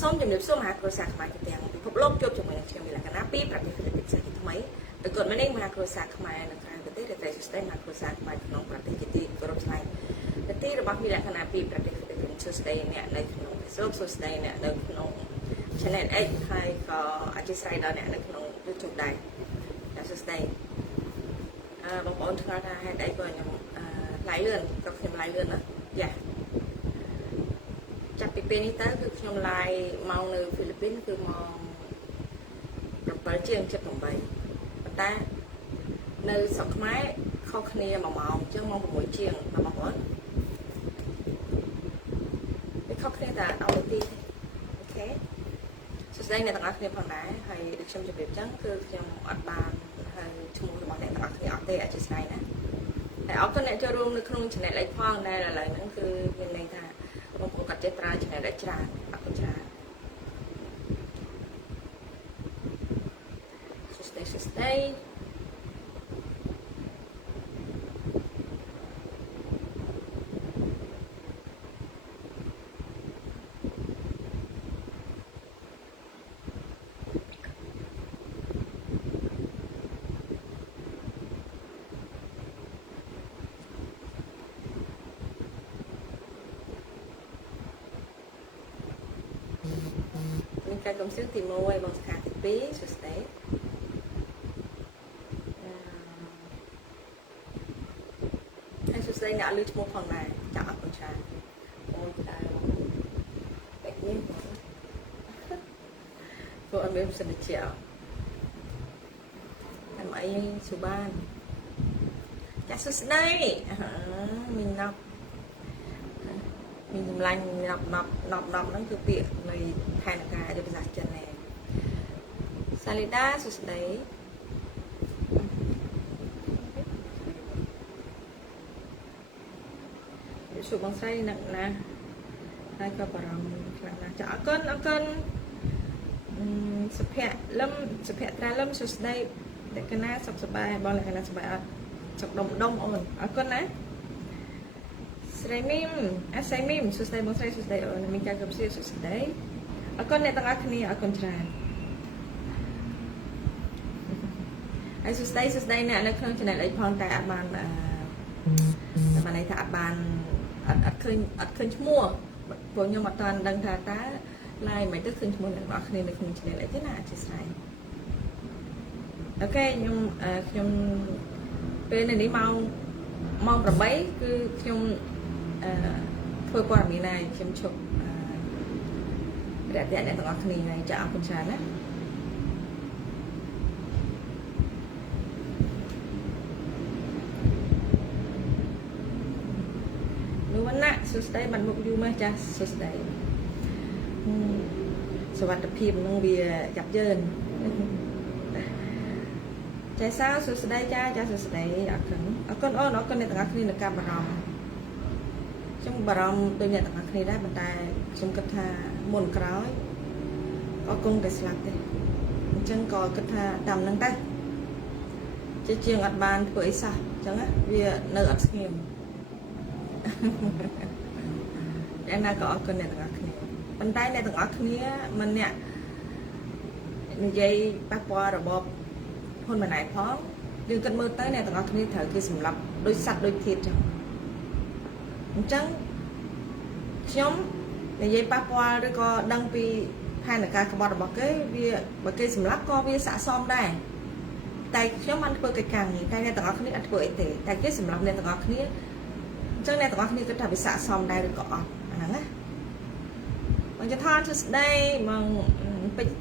សូមជំរាបសួរមហាគ្រួសារខ្មែរទាំងពិភពលោកជួបជាមួយនឹងខ្ញុំមីឡាកាណាពីប្រទេសហ្វីលីពីនសាជាថ្មីដោយគាត់មានមហាគ្រួសារខ្មែរនៅក្រៅប្រទេសដែលតែស្ទើរមហាគ្រួសារខ្មែរក្នុងប្រទេសជាទីគោរពឆ្ងាយប្រទេសរបស់មីឡាកាណាពីប្រទេសហ្វីលីពីនសួស្ដីអ្នកនៅក្នុង Facebook សួស្ដីអ្នកនៅក្នុង Channel X ហើយក៏អធិស្ឋានដល់អ្នកនៅក្នុង YouTube ដែរសួស្ដីបងប្អូនឆ្ងល់ថាហេតុអីក៏ខ្ញុំឡាយលឿនក៏ខ្ញុំឡាយលឿនណាយ៉ាចាប់ពីពេលនេះទៅគឺខ្ញុំឡាយម៉ោងនៅហ្វីលីពីនគឺម៉ោង7 ជាង 7 8ប៉ុន្តែនៅស្រុកខ្មែរខុសគ្នា1 ម៉ោងជាងម៉ោង6 ជាងបងប្អូនវាខុសគ្នាតែ10 នាទីអូខេសួស្ដីអ្នកទាំងអស់គ្នាផងដែរហើយដូចខ្ញុំជម្រាបចឹងគឺខ្ញុំអត់បានហើយឈ្មោះរបស់អ្នកទាំងអស់គ្នាអត់ទេអធិស្ឋានណាហើយអរគុណអ្នកចូលរួមនៅក្នុង Channel អីផងដែលឥឡូវហ្នឹងគឺមានន័យថាបងប្អូនគាត់ចេះប្រើ Channel ដែលច្រើនអរគុណច្រើនសួស្ដីមានការកំសៀងទី1បងសខាទី2សួស្ដីហើយសួស្ដីអ្នកលើឈ្មោះផងដែរចាក់អរគុណច្រើនអូនដែរតែនេះព្រោះអត់មានសិនជាតែមកអីសុបានចាក់សួស្ដីមានណប់មានចម្លាញ់ណប់ហ្នឹងគឺពាក្យនៃថៃនការជាភាសាចិនឯងសាលីដាសួស្ដីជួបបងស្រីណាស់ណាហើយក៏បារម្ភខ្លាំងណាស់ចាអរគុណសុភ័ក្រត្រាលឹមសួស្ដីលក្ខណៈសុខសប្បាយបងលក្ខណៈសប្បាយអត់សុខដុំអូនអរគុណណាស្រីមីមសួស្ដីបងស្រីសួស្ដីអូនមានការកំសៀសួស្ដីអរគុណអ្នកទាំងអស់គ្នាអរគុណច្រើនហើយសួស្ដីអ្នកនៅក្នុង Channel អីផងតែអត់បានន័យថាអត់បានអត់ឃើញឈ្មោះព្រោះខ្ញុំអត់ទាន់ដឹងថាតើឡាយមិនទៅឃើញឈ្មោះអ្នកទាំងអស់គ្នានៅក្នុង Channel អីទេណាអធិស្ឋានអូខេខ្ញុំពេលនេះម៉ោង8គឺខ្ញុំធ្វើព័ត៌មានហើយខ្ញុំឈប់រាក់ទាក់អ្នកទាំងអស់គ្នាហើយចាអរគុណច្រើនណាលោកវណ្ណៈសួស្ដីបានមុខយូរមកចាសួស្ដីសុវត្ថិភាពនឹងវាចាប់យើងចាសសួស្ដីចាសួស្ដីអរគុណអូនអរគុណអ្នកទាំងអស់គ្នានៅការបារម្ភខ្ញុំបារម្ភដូចអ្នកទាំងអស់គ្នាដែរប៉ុន្តែខ្ញុំគិតថាមុនក្រោយក៏គង់តែស្លាប់ទេអញ្ចឹងក៏គិតថាតាមហ្នឹងទៅជាងអត់បានធ្វើអីសោះអញ្ចឹងវានៅអត់ស្ងៀមយ៉ាងណាក៏អរគុណអ្នកទាំងអស់គ្នាប៉ុន្តែអ្នកទាំងអស់គ្នាមិនអ្នកនិយាយប៉ះពាល់របបហ៊ុនម៉ាណែតផងយើងគិតមើលទៅអ្នកទាំងអស់គ្នាត្រូវគេសម្លាប់ដោយសត្វដូចធាតុចឹងអញ្ចឹងខ្ញុំនិយាយប៉ះពាល់ឬក៏ដឹងពីផែនការក្បត់របស់គេវាបើគេសម្លាប់ក៏វាស័ក្តិសមដែរតែខ្ញុំបានធ្វើកិច្ចការងារតែអ្នកទាំងអស់គ្នាអត់ធ្វើអីទេតែគេសម្លាប់អ្នកទាំងអស់គ្នាអញ្ចឹងអ្នកទាំងអស់គ្នាគិតថាវាស័ក្តិសមដែរឬក៏អត់អាហ្នឹងណាបងចន្ទថនសួស្ដីបងពេជ្រ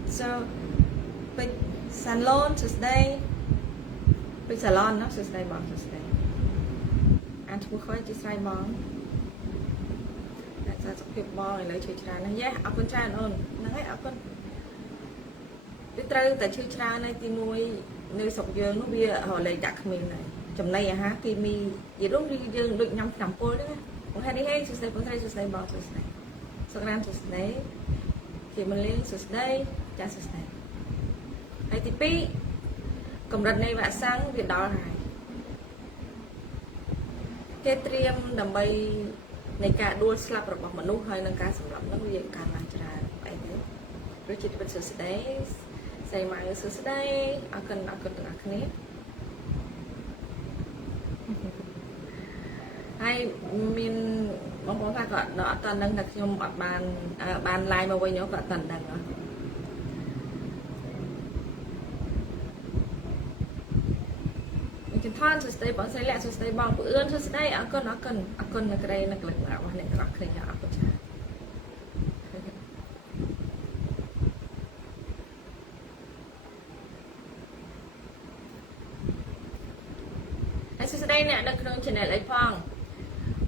សាន់ឡូនសួស្ដីពេជ្រសាឡនណាសួស្ដីបងសួស្ដីអានឈ្មោះខ້ອຍជាស្រ័យបងអ្នកសុខភាពបងឥឡូវឈឺច្រើនណាស់យ៉ាអរគុណច្រើនអូនហ្នឹងហើយអរគុណវាត្រូវតែឈឺច្រើនហើយទី1នៅស្រុកយើងនោះវារលែងដាក់គ្មានហើយចំណីអាហារគីមីយីរុំយើងដូចញ៉ាំឆ្នាំពុលហ្នឹងណាបងហេតុនេះហេសួស្ដីបងស្រីសួស្ដីបងសួស្ដីសុខរានសួស្ដីជាមលីសួស្ដីចាសួស្ដីហើយទី2កម្រិតនៃវ៉ាក់សាំងវាដល់ហើយគេត្រៀមដើម្បីនៃការដួលស្លាប់របស់មនុស្សហើយនឹងការសម្លាប់នោះវាកើនឡើងច្រើនអីទេ rồi chị bên sửa đấy xây máy sửa đấy ở cần từng ác này hay mình mong muốn là gọi nó toàn đang đặt trong bàn like mà quay nhớ gọi toàn đang đóท่อนสุดท้ายบางสิ่งแหละสุดท้ายบางผู้อื่นสุดท้ายอาคนนักเรียนนักเรียนเราเนี่ยนักเรียนอาคนชาไอ้สุดท้ายเนี่ยนักเรียนชนะไอ้พอง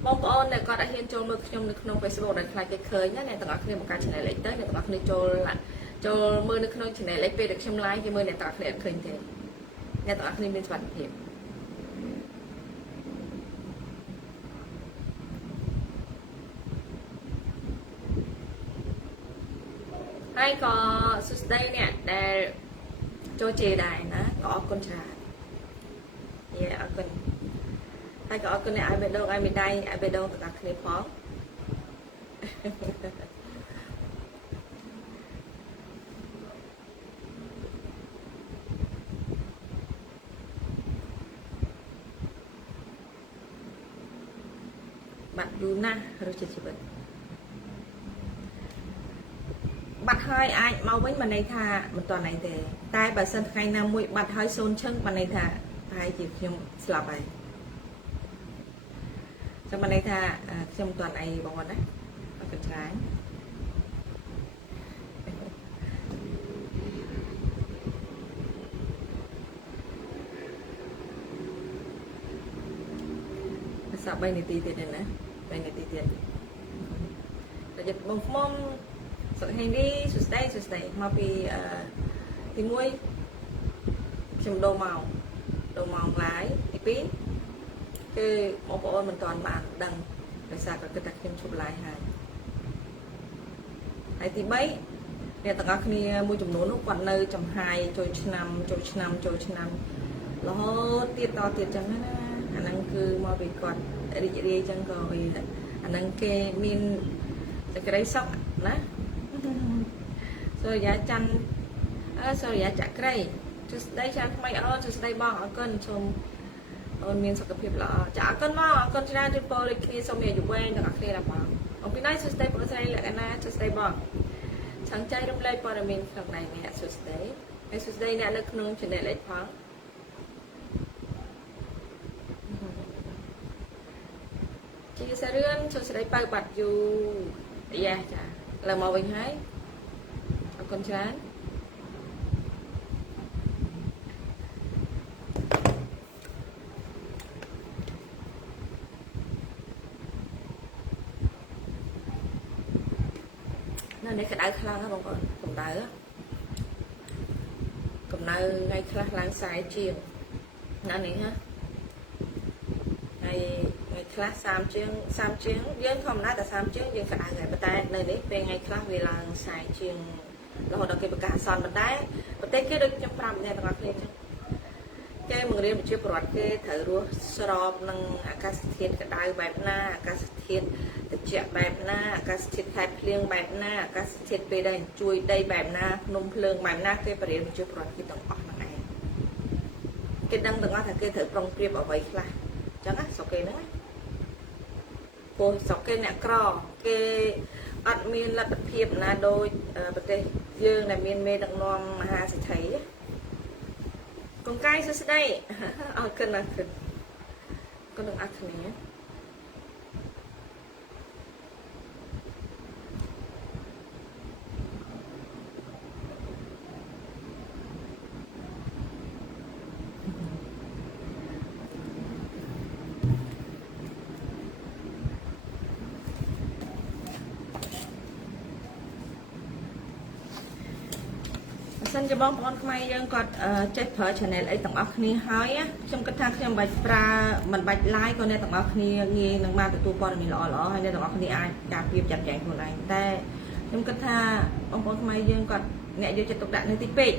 บางคนเนี่ยก็ได้เห็นโจมมือขยมนึกน้องไปสบู่ได้ใครเคยเนี่ยต่างนักเรียนการชนะไอ้เต้เนี่ยต่างนักเรียนโจละโจมือนึกน้องชนะไอ้ไปเด็กชมไล่ที่มือเนี่ยต่างนักเรียนเคยเจอเนี่ยต่างนักเรียนเป็นสวัสดิให้ก็สุดท้ายเนี่ยแต่โจเจได้นะก็คนชาเนี่ยคนให้ก็คนเนี่ยไอ้เบดงไอ้ไม่ได้ไอ้เบดงต่างคลิปพร้อมบัดดูนะรู้จักชีวิตบัดเฮยไอ้มาไว้มาในท่ามันตอนไหนแต่บัดสันใครนำมวยบัดเฮยโซนเชิงมาในท่าไอ้จีบยมสลับไปจะมาในท่ายมตอนไอ้บอกว่านะเอากระชายสับใบในตีเตียนนะใบในตีเตียนแต่จะบ่มมอมสดแห่งนี้สุดท้ายมาปีที่มวยชมโดเมาหลายอีปีคือหมอบอกว่ามันตอนบานดังไปสากับกระตักชมชุบลายหายไอ้ที่ใบเนี่ยต่างกันนี่มวยจุ่มโน้นก่อนเลยจำหายโจยชนำแล้วตีต่อจังนะอันนั้นคือมาไปก่อนเรียจังก็ไปอันนั้นแกมีนจะกระไรซอกนะโซยาจันโซยาจักไรจุดได้ฉันไม่เอาจุดได้บ้างเอาก้นชมมีนสกปรกละจะเอาก้นบ้างเอาก้นชนะจุดโปรเลยคีสมัยอยู่เว้นจากใครละบ้างเอาไปได้จุดได้โปรใส่เลยกันนะจุดได้บ้างช่างใจรำไรปรมีนข้างในเนี่ยจุดได้ไอ้จุดได้เนี่ยนึกนึงจะได้เลยพังจีเสเรือนจุดได้ไปบัดอยู่dạ chà là màu bình hái con chán nên để cái đá khăn á bọn con cầm đá ngay khăn láng sai chiềuนั่นนี่ฮะngày class 3 chương dân không nói là 3 chương dân phải ngày bữa tay nơi đấy về ngày class vì là xài chương là hồi đầu kia bữa cả son bữa tay kia được trong pram này là cái chơi mừng riêng một chiếc bọt kia thử đua srop năng các thiên cái đai bài na các thiên thực trạng bài na các thiên khai liêng bài na các thiên về đây chui đây bài na nôm lương bài na kia phải một chiếc bọt kia tổng ọt này cái đăng đừng có thằng kia thử prong kia bảo vệ là chẳng á sọc kia nữa cô sọc kia nè cò cái admin là tập hiệp là đôi bật đây dương này miền mê đặng nom mà hà sẽ thấy con cay sẽ đây cân là cân con đừng ăn này xin cho bóng con mai dân còn chết phở cho nên lấy tổng óc ni hói á trong cái thang trong bạch pra mình bạch like con này tổng óc ni nghe năng ma tụi con mình lọ hay nên tổng óc ni ai đạp việc chặt chẽ của nàyแต่trong cái thang bóng con mai dân còn nhẹ vô cho tục đạn nơi tích bị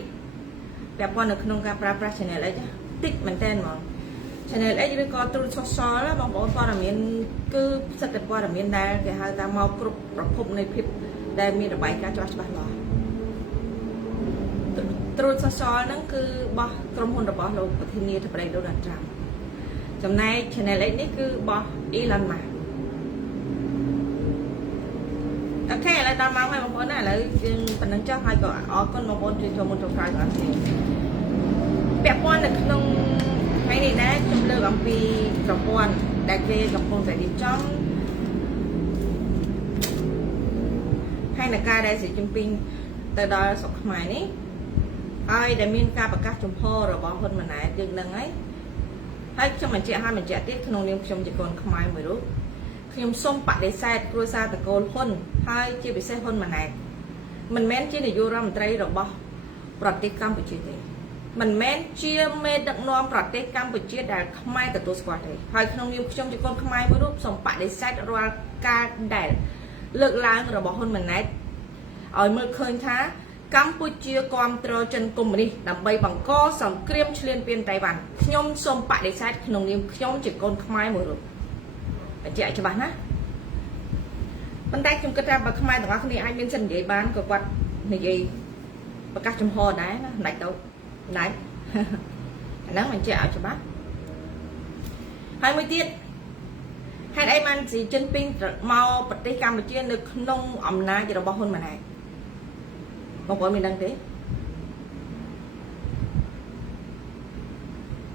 đẹp con được nông ca pra cho nên lấy tích mình tên mà cho nên lấy với con tôi so đó bóng con là miền cứ sạch đẹp con là miền đa cái hai ta mau cục phục này phim đây miền là bảy cá cho bạn lò Truth Social ហ្នឹងគឺរបស់ក្រុមហ៊ុនរបស់លោកប្រធានាធិបតី Donald Trump ចំណែក channel នេះគឺរបស់ Elon Musk អូខេឥឡូវដល់ម៉ោងហើយបងប្អូនណាឥឡូវយើងប៉ុណ្្នឹងចុះហើយក៏អរគុណបងប្អូនជួយចូលមុនចូលក្រោយបងប្អូនពាក់ព័ន្ធនៅក្នុងថ្ងៃនេះដែរខ្ញុំលើកអំពីប្រព័ន្ធដែលគេកំពុងតែរៀបចំហើយនៅការដែលស៊ីជីនពីងទៅដល់ស្រុកខ្មែរនេះហើយដែលមានការប្រកាសចំហរបស់ហ៊ុនម៉ាណែតយើងនឹងហើយខ្ញុំបញ្ជាក់ទៀតក្នុងនាមខ្ញុំជាកូនខ្មែរមួយរូបខ្ញុំសូមបដិសេធគ្រួសារតកូលហ៊ុនហើយជាពិសេសហ៊ុនម៉ាណែតមិនមែនជានាយករដ្ឋមន្ត្រីរបស់ប្រទេសកម្ពុជាទេមិនមែនជាមេដឹកនាំប្រទេសកម្ពុជាដែលខ្មែរទទួលស្គាល់ទេហើយក្នុងនាមខ្ញុំជាកូនខ្មែរមួយរូបសូមបដិសេធរាល់ការដែលលើកឡើងរបស់ហ៊ុនម៉ាណែតឲ្យមើលឃើញថាកម្ពុជាគ្រប់គ្រងចិនកុម្មុយនីសដើម្បីបង្កសង្គ្រាមឈ្លានពានតៃវ៉ាន់ខ្ញុំសូមបដិសេធក្នុងនាមខ្ញុំជាកូនខ្មែរមួយរូបបញ្ជាក់ច្បាស់ណាប៉ុន្តែខ្ញុំគិតថាបើខ្មែរទាំងអស់គ្នាអាចមានសិទ្ធិនិយាយបានក៏គាត់និយាយប្រកាសចំហដែរណាមិនដាច់ទៅដាច់អាហ្នឹងបញ្ជាក់ឲ្យច្បាស់ហើយមួយទៀតហេតុអីបានស៊ីចិនពីងមកប្រទេសកម្ពុជានៅក្នុងអំណាចរបស់ហ៊ុនម៉ាណែតបងប្អូនមានដឹងទេ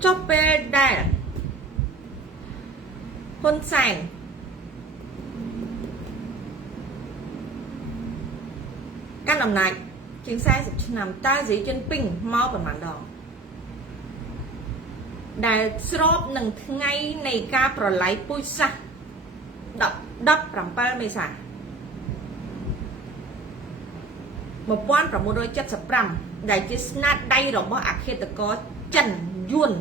ចុះពេលដែលហ៊ុនសែនកាន់អំណាចជាង40ឆ្នាំតើស៊ីចិនពីងមកប្រហែលដងដែលស្របនឹងថ្ងៃនៃការប្រឡាយពូជសាសន៍17 មេសា1975ដែលជាស្នាដៃរបស់អឃាតករចិនយួន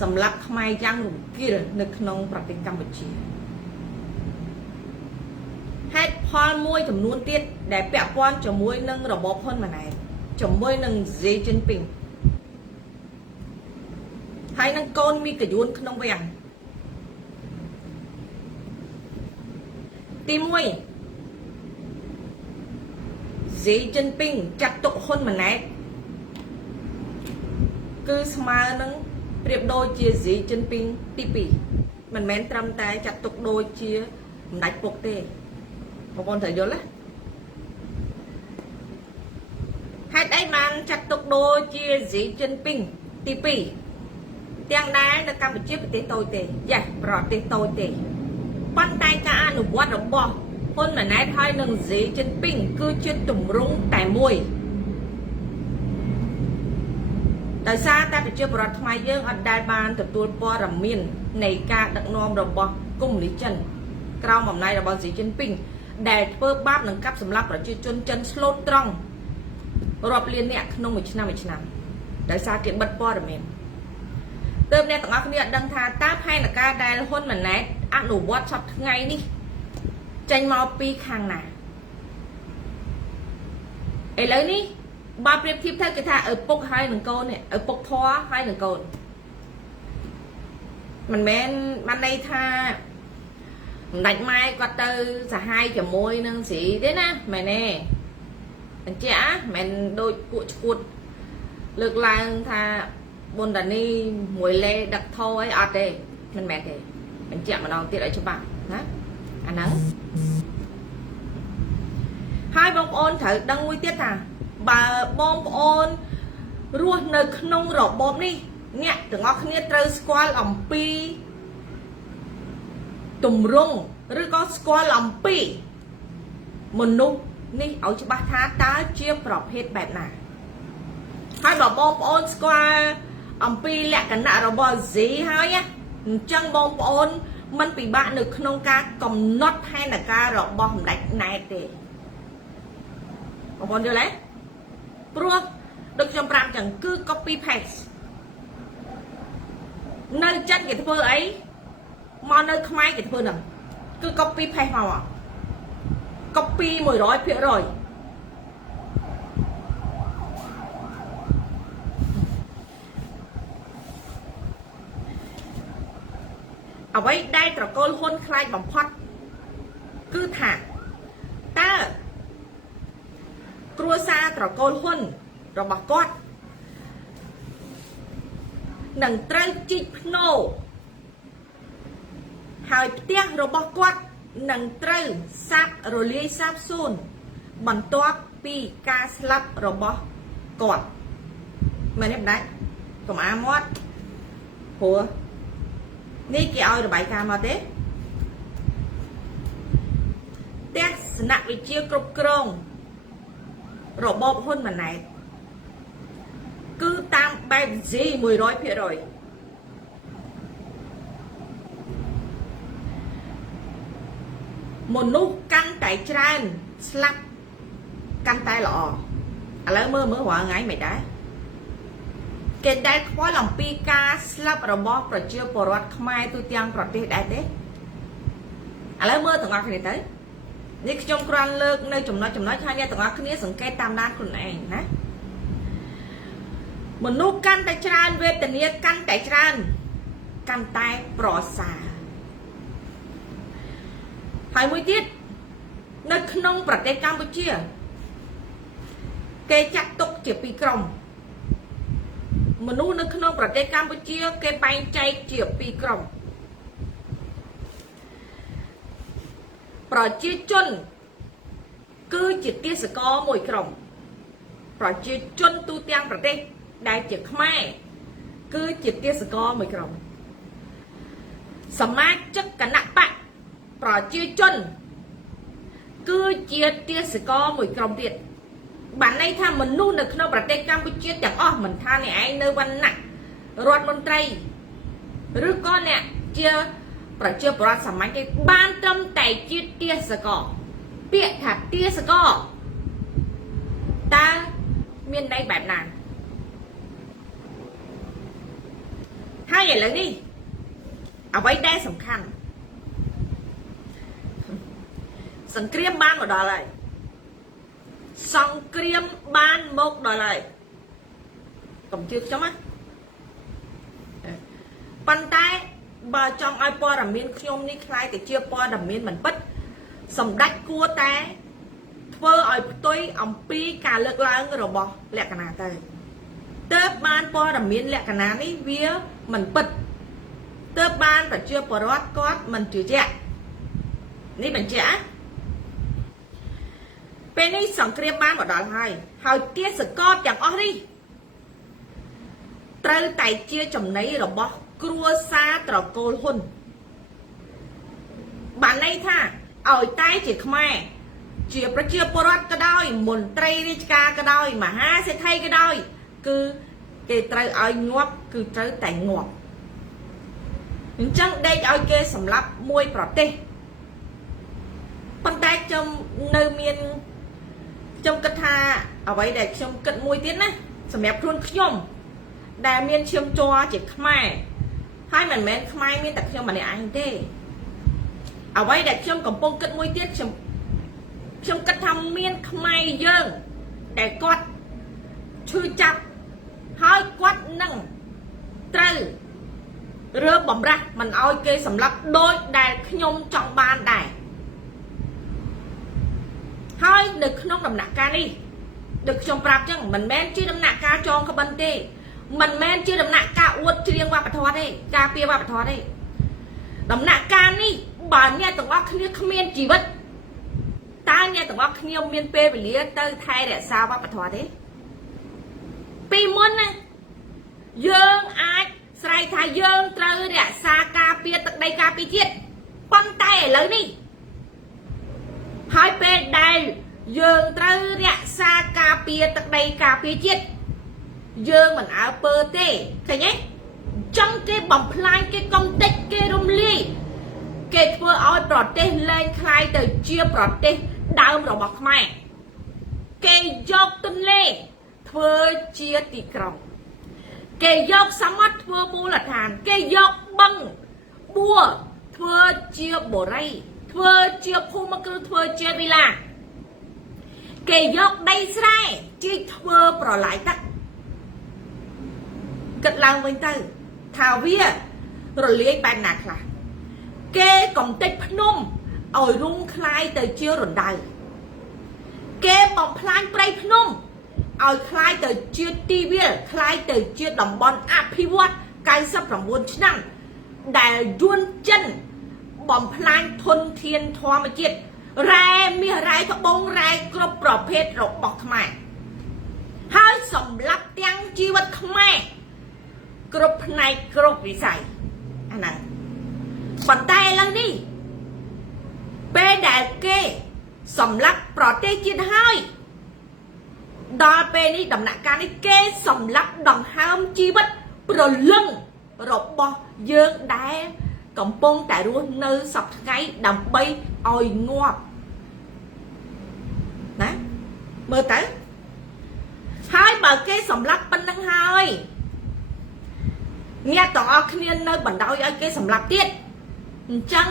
សម្រាប់ខ្មែរយ៉ាងរង្គាលនៅក្នុងប្រទេសកម្ពុជាហេតុផលមួយចំនួនទៀតដែលពាក់ព័ន្ធជាមួយនឹងរបបហ៊ុនម៉ាណែតជាមួយនឹងស៊ីជីនពីងហើយនឹងកូនមីកយួនក្នុងវាំងទី1ស៊ីជីនពីងចាត់ទុកហ៊ុនម៉ាណែតគឺស្មើនឹងប្រៀបដូចជាស៊ីជីនពីងទី2មិនមែនត្រឹមតែចាត់ទុកដូចជាម្ដេចពុកទេបងប្អូនត្រូវយល់ណាហេតុអីបានចាត់ទុកដូចជាស៊ីជីនពីងទី2ទាំងដែរនៅកម្ពុជាប្រទេសតូចទេយ៉ាប្រទេសតូចទេប៉ុន្តែការអនុវត្តរបស់ហ៊ុនម៉ាណែតហើយនឹងស៊ីជីនពីងគឺជាទម្រង់តែមួយដោយសារតែប្រជាពលរដ្ឋខ្មែរយើងអត់ដែលបានទទួលព័ត៌មាននៃការដឹកនាំរបស់កុម្មុយនីសចិនក្រោមអំណាចរបស់ស៊ីជីនពីងដែលធ្វើបាបនឹងកាប់សម្លាប់ប្រជាជនចិនស្លូតត្រង់រាប់លានអ្នកក្នុងមួយឆ្នាំដោយសារគេបិទព័ត៌មានទើបអ្នកទាំងអស់គ្នាអត់ដឹងថាតើផែនការដែលហ៊ុនម៉ាណែតអនុវត្តសប្តាហ៍ថ្ងៃនេះចេញមកពីខាងណាឥឡូវនេះបើប្រៀបធៀបទៅគេថាឪពុកហើយនឹងកូននេះឪពុកធွာហើយនឹងកូនមិនមែនបានន័យថាមិនដាច់ម៉ែគាត់ទៅសហហាយជាមួយនឹងស្រីទេណាមែនទេបញ្ជាក់មិនដូចពួកឈួតលើកឡើងថាបុណ្យតានីមួយលេដឹកធោអីអត់ទេមិនមែនទេបញ្ជាក់ម្ដងទៀតឲ្យច្បាស់ណាអាហ្នឹងហើយបងប្អូនត្រូវដឹងមួយទៀតថាបើបងប្អូនរស់នៅក្នុងរបបនេះអ្នកទាំងអស់គ្នាត្រូវស្គាល់អំពីទម្រង់ឬក៏ស្គាល់អំពីមនុស្សនេះឲ្យច្បាស់ថាតើជាប្រភេទបែបណាហើយបើបងប្អូនស្គាល់អំពីលក្ខណៈរបស់ស៊ីហើយអញ្ចឹងបងប្អូនមិនពិបាកនៅក្នុងការកំណត់ផែនការរបស់ម្ដេចណែតទេបងប្អូនយល់ទេព្រោះដូចខ្ញុំប្រាប់អញ្ចឹងគឺ copy paste នៅចិនគេធ្វើអីមកនៅខ្មែរគេធ្វើហ្នឹងគឺ copy paste មក copy 100%អ្វីដែលត្រកូលហ៊ុនខ្លាចបំផុតគឺថាតើគ្រួសារត្រកូលហ៊ុន របស់គាត់នឹងត្រូវជីកភ្នោហើយផ្ទះរបស់គាត់នឹងត្រូវសាបរលាយសាបសូន្យបន្ទាប់ពីការស្លាប់របស់គាត់មែនទេម្ដេចកុំអាមាត់ព្រោះនេះគេឲ្យរបាយការណ៍មកទេទស្សនវិជ្ជាគ្រប់គ្រងរបបហ៊ុនម៉ាណែតគឺតាមបែប G 100% មនុស្សកាន់តែច្រើនស្លាប់កាន់តែល្អឥឡូវមើលរាល់ថ្ងៃមិនដែរគេដែលខ្វល់អំពីការស្លាប់របស់ប្រជាពលរដ្ឋខ្មែរទូទាំងប្រទេសដែរទេឥឡូវមើលទាំងអស់គ្នាទៅនេះខ្ញុំគ្រាន់លើកនៅចំណុចហើយអ្នកទាំងអស់គ្នាសង្កេតតាមដានខ្លួនឯងណាមនុស្សកាន់តែច្រើនវេទនាកាន់តែច្រើនកាន់តែប្រសើរហើយមួយទៀតនៅក្នុងប្រទេសកម្ពុជាគេចាត់ទុកជាពីរក្រុមមនុស្សនៅក្នុងប្រទេសកម្ពុជាគេបែងចែកជាពីរក្រុមប្រជាជនគឺជាទេសកលមួយក្រុមប្រជាជនទូទាំងប្រទេសដែលជាខ្មែរគឺជាទេសកលមួយក្រុមសមាជិកគណៈបកប្រជាជនគឺជាទេសកលមួយក្រុមទៀតបានន័យថាមនុស្សនៅក្នុងប្រទេសកម្ពុជាទាំងអស់មិនថាអ្នកឯងនៅវណ្ណៈរដ្ឋមន្ត្រីឬក៏អ្នកជាប្រជាពលរដ្ឋសាមញ្ញគេបានត្រឹមតែជាទេសកលពាក្យថាទេសកលតើមានន័យបែបណាហើយឥឡូវនេះអ្វីដែលសំខាន់សង្គ្រាមបានមកដល់ហើយសង្គ្រាមបានមកដល់ហើយកុំជឿខ្ញុំណាប៉ុន្តែបើចង់ឲ្យព័ត៌មានខ្ញុំនេះខ្លាយទៅជាព័ត៌មានមិនពិតសម្ដេចគួរតែធ្វើឲ្យផ្ទុយអំពីការលើកឡើងរបស់លក្ខណៈទៅទើបបានព័ត៌មានលក្ខណៈនេះវាមិនពិតទើបបានប្រជាពលរដ្ឋគាត់មិនជឿជាក់នេះបញ្ជាក់ពេលនេះសង្គ្រាមបានមកដល់ហើយទេសកលទាំងអស់នេះត្រូវតែជាចំណីរបស់គ្រួសារត្រកូលហ៊ុនបានន័យថាឲ្យតែជាខ្មែរជាប្រជាពលរដ្ឋក៏ដោយមន្ត្រីរាជការក៏ដោយមហាសេដ្ឋីក៏ដោយគឺគេត្រូវឲ្យងាប់គឺត្រូវតែងាប់អញ្ចឹងដេកឲ្យគេសម្លាប់មួយប្រទេសប៉ុន្តែខ្ញុំនៅមានខ្ញុំគិតថាអ្វីដែលខ្ញុំគិតមួយទៀតណាសម្រាប់ខ្លួនខ្ញុំដែលមានឈាមជ័រជាខ្មែរហើយមិនមែនខ្មែរមានតែខ្ញុំម្នាក់ឯងទេអ្វីដែលខ្ញុំកំពុងគិតមួយទៀតខ្ញុំគិតថាមានខ្មែរយើងដែលគាត់ឈឺចាប់ហើយគាត់នឹងត្រូវរើបំរាស់មិនឲ្យគេសម្លាប់ដូចដែលខ្ញុំចង់បានដែរហើយនៅក្នុងដំណាក់កាលនេះដូចខ្ញុំប្រាប់ចឹងមិនមែនជាដំណាក់កាលចងក្បិនទេមិនមែនជាដំណាក់កាលអួតច្រៀងវប្បធម៌ទេការពារវប្បធម៌ទេដំណាក់កាលនេះបើអ្នកទាំងអស់គ្នាគ្មានជីវិតតើអ្នកទាំងអស់គ្នាមានពេលវេលាទៅថែរក្សាវប្បធម៌ទេពីមុនណាយើងអាចស្រែកថាយើងត្រូវរក្សាការពារទឹកដីការពារជាតិប៉ុន្តែឥឡូវនេះហើយពេលដែលយើងត្រូវរក្សាការពារទឹកដីការពារជាតិយើងមិនអើពើទេឃើញទេចង់គេបំផ្លាញគេកំទេចគេរំលាយគេធ្វើឲ្យប្រទេសលែងคล้ายទៅជាប្រទេសដើមរបស់ខ្មែរគេយកទន្លេធ្វើជាទីក្រុងគេយកសមុទ្រធ្វើមូលដ្ឋានគេយកបឹងបួធ្វើជាបូរីធ្វើជាភូមិគ្រឹះធ្វើជាវិឡាគេយកដីស្រែជីកធ្វើប្រឡាយទឹកគិតឡើងវិញទៅថាវារលាយបែបណាខ្លះគេកំទេចភ្នំឲ្យរុំคล้ายទៅជារណ្ដៅគេបំផ្លាញព្រៃភ្នំ ឲ្យคล้ายទៅជាទីវាលคล้ายទៅជាតំបន់អភិវឌ្ឍ99ឆ្នាំដែលយួនចិនបំផ្លាញធនធានធម្មជាតិរ៉ែមាសរ៉ែត្បូងរ៉ែគ្រប់ប្រភេទរបស់ខ្មែរហើយសម្រាប់ទាំងជីវិតខ្មែរគ្រប់ផ្នែកគ្រប់វិស័យអាហ្នឹងប៉ុន្តែឥឡូវនេះពេលដែលគេសម្រាប់ប្រទេសជាតិហើយដល់ពេលនេះដំណាក់កាលនេះគេសម្រាប់ដង្ហើមជីវិតប្រលឹងរបស់យើងដែលកំពុងតែរស់នៅសប្តាហ៍ថ្ងៃដើម្បីឲ្យងាប់ណាមើលទៅហើយបើគេសម្លាប់ប៉ុណ្្នឹងហើយអ្នកទាំងអស់គ្នានៅបណ្ដោយឲ្យគេសម្លាប់ទៀតអញ្ចឹង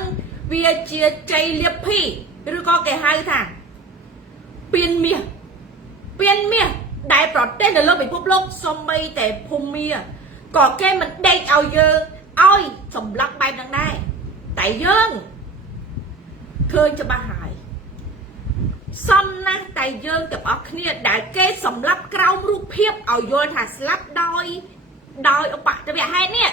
វាជាជ័យលាភីឬក៏គេហៅថាពៀនមាសដែលប្រទេសនៅលើពិភពលោកសូម្បីតែភូមាក៏គេមិនដេកឲ្យយើងឲ្យសម្លាប់បែបហ្នឹងដែរតែយើងឃើញច្បាស់ហើយសំណាស់តែយើងទាំងអស់គ្នាដែលគេសម្លាប់ក្រោមរូបភាពឲ្យយល់ថាស្លាប់ដោយឧបទ្ទវហេតុនេះ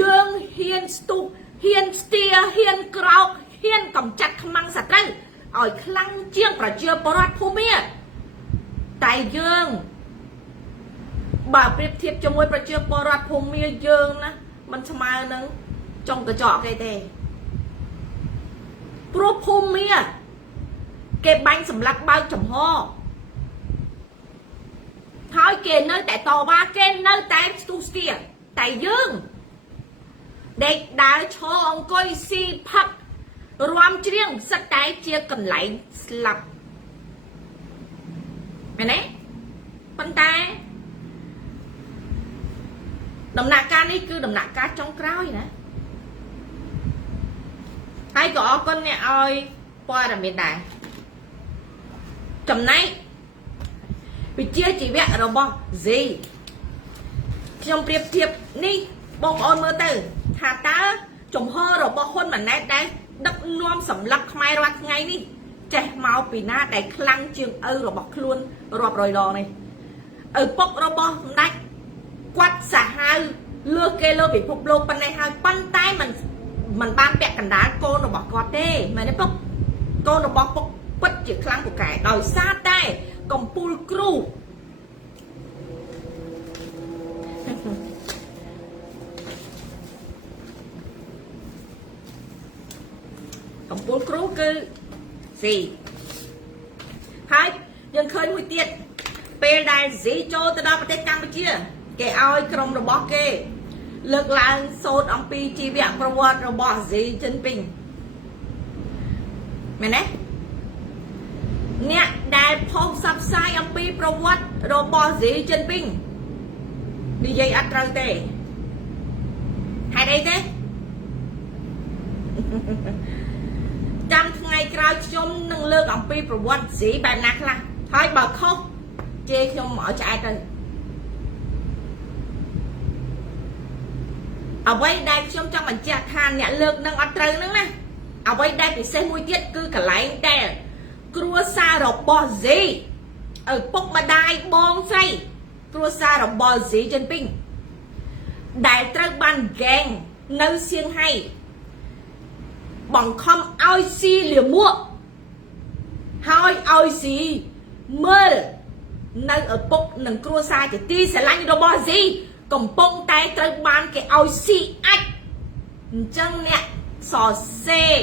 យើងហ៊ានស្ទុះហ៊ានស្ទាហ៊ានក្រោកហ៊ានកំចាត់ខ្មាំងសត្រូវឲ្យខ្លាំងជាងប្រជាពលរដ្ឋភូមាតែយើងបើប្រៀបធៀបជាមួយប្រជាពលរដ្ឋភូមាយើងណាมันស្មើនឹងចុងកញ្ចក់គេទេព្រោះភូមាគេបាញ់សម្លាប់បើកចំហហើយគេនៅតែតវ៉ាគេនៅតែស្ទុះស្ទាតែយើងដេកដើរឈរអង្គុយស៊ីផឹករាំច្រៀងសិតតែជាកន្លែងស្លាប់មែនទេប៉ុន្តែដំណាក់កាលនេះគឺដំណាក់កាលចុងក្រោយណាហើយក៏អរគុណអ្នកឲ្យព័ត៌មានដែរចំណែកវិជ្ជាជីវៈរបស់ Z ខ្ញុំប្រៀបធៀបនេះបងប្អូនមើលទៅថាតើចំហរបស់ហ៊ុនម៉ាណែតដែលដឹកនាំសម្លាប់ខ្មែររាល់ថ្ងៃនេះចេះមកពីណាដែលខ្លាំងជាងឪរបស់ខ្លួនរាប់រយដងនេះឪពុករបស់ម្ដាច់គាត់សាហាវលើគេលើពិភពលោកប៉ុណ្ណេះហើយប៉ុន្តែมันបានពាក់កណ្ដាលកូនរបស់គាត់ទេមែនទេពុកកូនរបស់ពុកពិតជាខ្លាំងពូកែដោយសារតែកំពូលគ្រូកំពូលគ្រូគឺស៊ីហើយយើងឃើញមួយទៀតពេលដែលស៊ីចូលទៅដល់ប្រទេសកម្ពុជាគេឲ្យក្រុមរបស់គេលើកឡើងសូត្រអំពីជីវប្រវត្តិរបស់ស៊ីជីនពីងមែនទេអ្នកដែលផុសផ្សព្វផ្សាយអំពីប្រវត្តិរបស់ស៊ីជីនពីងនិយាយអត់ត្រូវទេហេតុអីទេចាំថ្ងៃក្រោយខ្ញុំនឹងលើកអំពីប្រវត្តិស៊ីបែបណាខ្លះហើយបើខុសជេរខ្ញុំឲ្យឆ្អែតទៅអ្វីដែលខ្ញុំចង់បញ្ជាក់ថាអ្នកលើកនឹងអត់ត្រូវហ្នឹងណាអ្វីដែលពិសេសមួយទៀតគឺកន្លែងដែលគ្រួសាររបស់ស៊ីឪពុកម្ដាយបងស្រីគ្រួសាររបស់ស៊ីជីនពីងដែលត្រូវបានហ្គេងនៅសៀងហៃបង្ខំឲ្យស៊ីលាមកហើយឲ្យស៊ីមើលនៅឪពុកនិងគ្រួសារជាទីស្រឡាញ់របស់ស៊ីកំពុងតែត្រូវបានគេឲ្យស៊ីអាចអញ្ចឹងអ្នកសរសេរ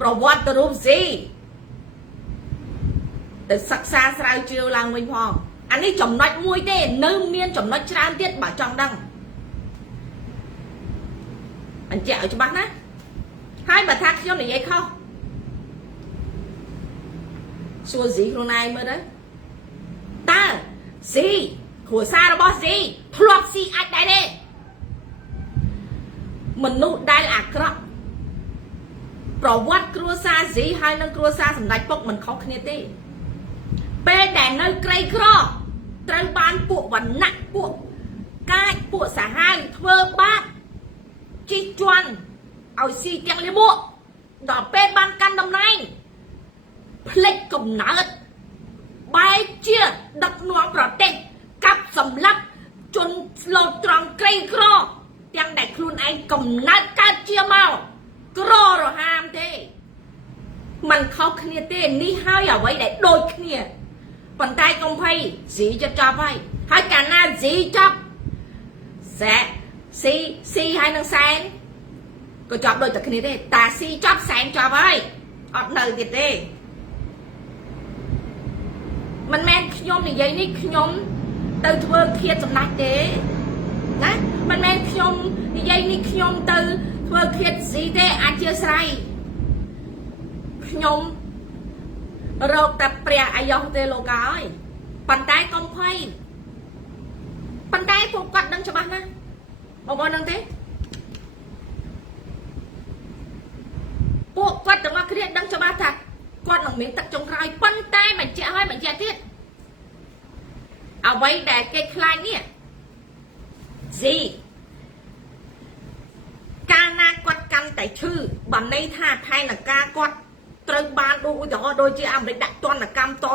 ប្រវត្តិរូបស៊ីទៅសិក្សាស្រាវជ្រាវឡើងវិញផងអានេះចំណុចមួយទេនៅមានចំណុចច្រើនទៀតបើចង់ដឹងអញ្ចឹងឲ្យច្បាស់ណាហើយបើថាខ្ញុំនិយាយខុសសួរស៊ីខ្លួនឯងមើលទៅតើស៊ីគ្រួសាររបស់ស៊ីធ្លាប់ស៊ីអាចដែរទេមនុស្សដែលអាក្រក់ប្រវត្តិគ្រួសារស៊ីហើយនឹងគ្រួសារសម្ដេចពុកមិនខុសគ្នាទេពេលដែលនៅក្រីក្រត្រូវបានពួកវណ្ណៈពួកកាចពួកសាហាវធ្វើបាបជីកជន់ឲ្យស៊ីទាំងលាមកដល់ពេលបានកាន់តំណែងផ្លេចកំណើតបែកជា ដឹកនាំប្រទេសកាប់សម្លាប់ជន់ស្លូតត្រង់ក្រីក្រទាំងដែលខ្លួនឯងកំណើតកើតជាមកក្ររហាមទេมันខុសគ្នាទេនេះហើយអ្វីដែលដូចគ្នាប៉ុន្តែកុំភ័យស៊ីចិត្តចាប់ហើយកាលណាស៊ីចាប់សែស៊ីហើយនឹងសែនក៏ចាប់ដូចតែគ្នាទេតាស៊ីចាប់សែនចាប់ហើយអត់នៅទៀតទេមិនមែនខ្ញុំនិយាយនេះខ្ញុំទៅធ្វើឃាតសម្ដេចទេណាមិនមែនខ្ញុំនិយាយនេះខ្ញុំទៅធ្វើឃាតស៊ីទេអធិស្ឋានខ្ញុំរកតែព្រះអាយុទេលោកអើយប៉ុន្តែកុំភ័យប៉ុន្តែពួកគាត់ដឹងច្បាស់ណាស់បងប្អូនដឹងទេពួកគាត់ទាំងអស់គ្នាដឹងច្បាស់ថាគាត់នឹងមានទឹកចុងក្រោយប៉ុន្តែបញ្ជាក់ហើយបញ្ជាក់ទៀតអ្វីដែលគេខ្លាចនេះស៊ីកាលណាគាត់កាន់តែឈឺបានន័យថាផែនការគាត់ត្រូវបានដូចឧទាហរណ៍ដូចជាអាមេរិកដាក់ទណ្ឌកម្មត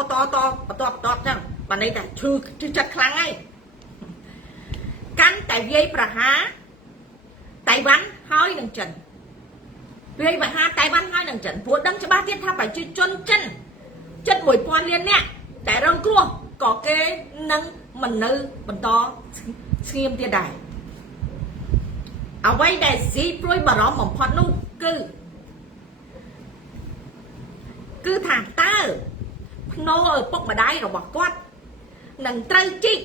បន្ទាប់ចឹងបានន័យថាឈឺចិត្តខ្លាំងហើយកាន់តែវាយប្រហារតៃវ៉ាន់ហើយនឹងចិនវាយប្រហារតៃវ៉ាន់ហើយនឹងចិនព្រោះដឹងច្បាស់ទៀតថាប្រជាជនចិនជិត 1000 លាននាក់តែរងគ្រោះក៏គេនឹងមិននៅបន្តស្ងៀមទៀតដែរអ្វីដែលស៊ីព្រួយបារម្ភបំផុតនោះគឺថាតើភ្នោឪពុកម្ដាយរបស់គាត់នឹងត្រូវជីក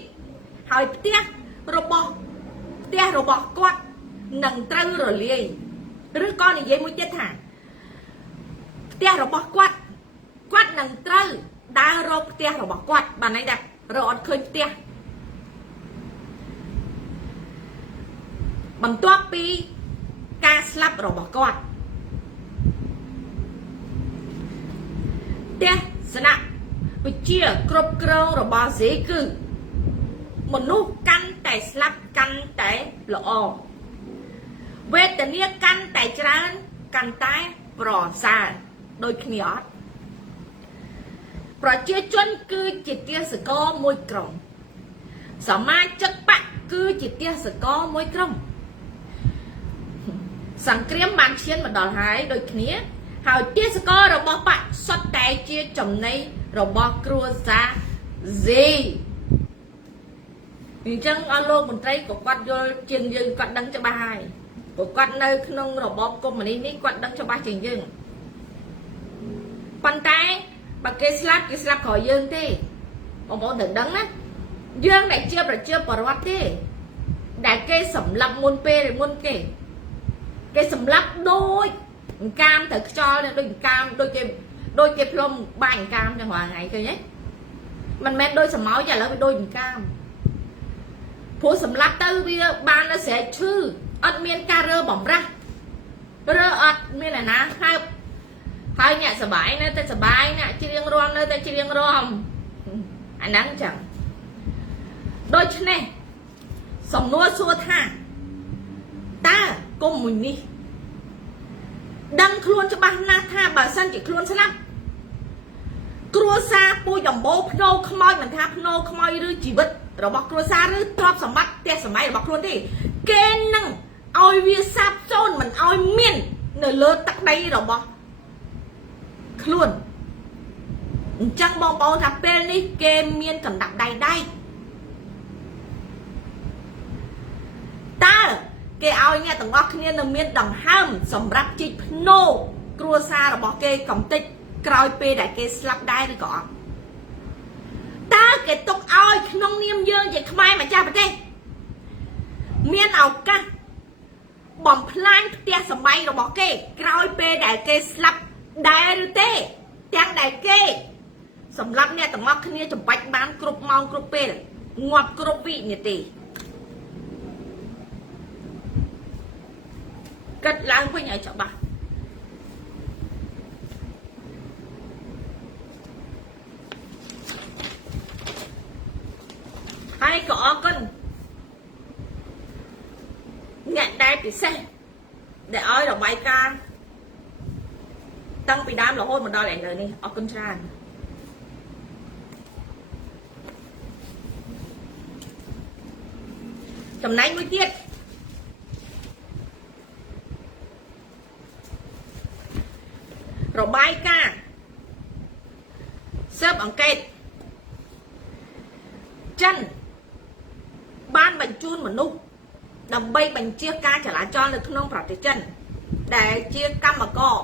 ហើយផ្ទះរបស់គាត់នឹងត្រូវរលាយឬក៏និយាយមួយទៀតថាផ្ទះរបស់គាត់នឹងត្រូវដើររកផ្ទះរបស់គាត់បានន័យថារកអត់ឃើញផ្ទះបន្ទាប់ពីការស្លាប់របស់គាត់ទស្សនវិជ្ជាគ្រប់គ្រងរបស់ស៊ីគឺមនុស្សកាន់តែស្លាប់កាន់តែល្អវេទនាកាន់តែច្រើនកាន់តែប្រសើរដូចគ្នាអត់ប្រជាជនគឺជាទេសកលមួយក្រុមសមាជិកបកគឺជាទេសកលមួយក្រុមសង្គ្រាមបានឈានមកដល់ហើយដូចគ្នាហើយទេសកលរបស់បកសុទ្ធតែជាចំណីរបស់គ្រួសារស៊ីអញ្ចឹងអស់លោកមន្ត្រីក៏គាត់យល់ជាងយើងគាត់ដឹងច្បាស់ហើយព្រោះគាត់នៅក្នុងរបបកុម្មុយនីសនេះគាត់ដឹងច្បាស់ជាងយើងប៉ុន្តែបើគេស្លាប់ក្រោយយើងទេបងប្អូនត្រូវដឹងណាយើងដែលជាប្រជាពលរដ្ឋទេដែលគេសម្លាប់មុនពេលមុនគេសម្លាប់ដូចកាមទៅខ្យល់ដូចកាមដូចគេផ្លុំបាញ់កាមទាំងរាល់ថ្ងៃឃើញទេមិនមែនដូចសមោចឥឡូវវាដូចកាមព្រោះសម្លាប់ទៅវាបាននៅស្រែកឈឺអត់មានការរើបំរាស់រើអត់មានអ្នកណាហើយអ្នកសបាយនៅតែសបាយអ្នកច្រៀងរាំនៅតែច្រៀងរាំអាហ្នឹងចឹងដូច្នេះសំណួរសួរថាតើកុម្មុយនីសដឹងខ្លួនច្បាស់ណាស់ថាបើសិនជាខ្លួនស្លាប់គ្រួសារពូជដំបូងភ្នោខ្មោចមិនថាភ្នោខ្មោចឬជីវិតរបស់គ្រួសារឬទ្រព្យសម្បត្តិផ្ទះសម្បែងរបស់ខ្លួនទេគេនឹងឲ្យវាសាបសូន្យមិនឲ្យមាននៅលើទឹកដីរបស់ខ្លួនអញ្ចឹងបងប្អូនថាពេលនេះគេមានកណ្ដាប់ដៃតើគេឲ្យអ្នកទាំងអស់គ្នានៅមានដង្ហើមសម្រាប់ជីកភ្នោគ្រួសាររបស់គេកំតិចក្រោយពេលដែលគេស្លាប់ដែរឬក៏អត់តើគេទុកឲ្យក្នុងនាមយើងជាខ្មែរម្ចាស់ប្រទេសមានឱកាសបំផ្លាញផ្ទះសម្បែងរបស់គេក្រោយពេលដែលគេស្លាប់ដែរឬទេទាំងដែលគេសម្រាប់អ្នកទាំងអស់គ្នាចម្បាច់បានគ្រប់ម៉ោងគ្រប់ពេលងាប់គ្រប់វិនាទីគិតឡើងវិញឲ្យច្បាស់ហើយក៏អរគុណអ្នកដែលពិសេសដែលឲ្យរបាយការណ៍តាំងពីដើមរហូតមកដល់ឥឡូវនេះអរគុណច្រើន ចំណែកមួយទៀតរបាយការណ៍ស៊ើបអង្កេតចិនបានបញ្ជូនមនុស្សដើម្បីបញ្ជាការចរាចរណ៍នៅក្នុងប្រទេសចិនដែលជាកម្មករ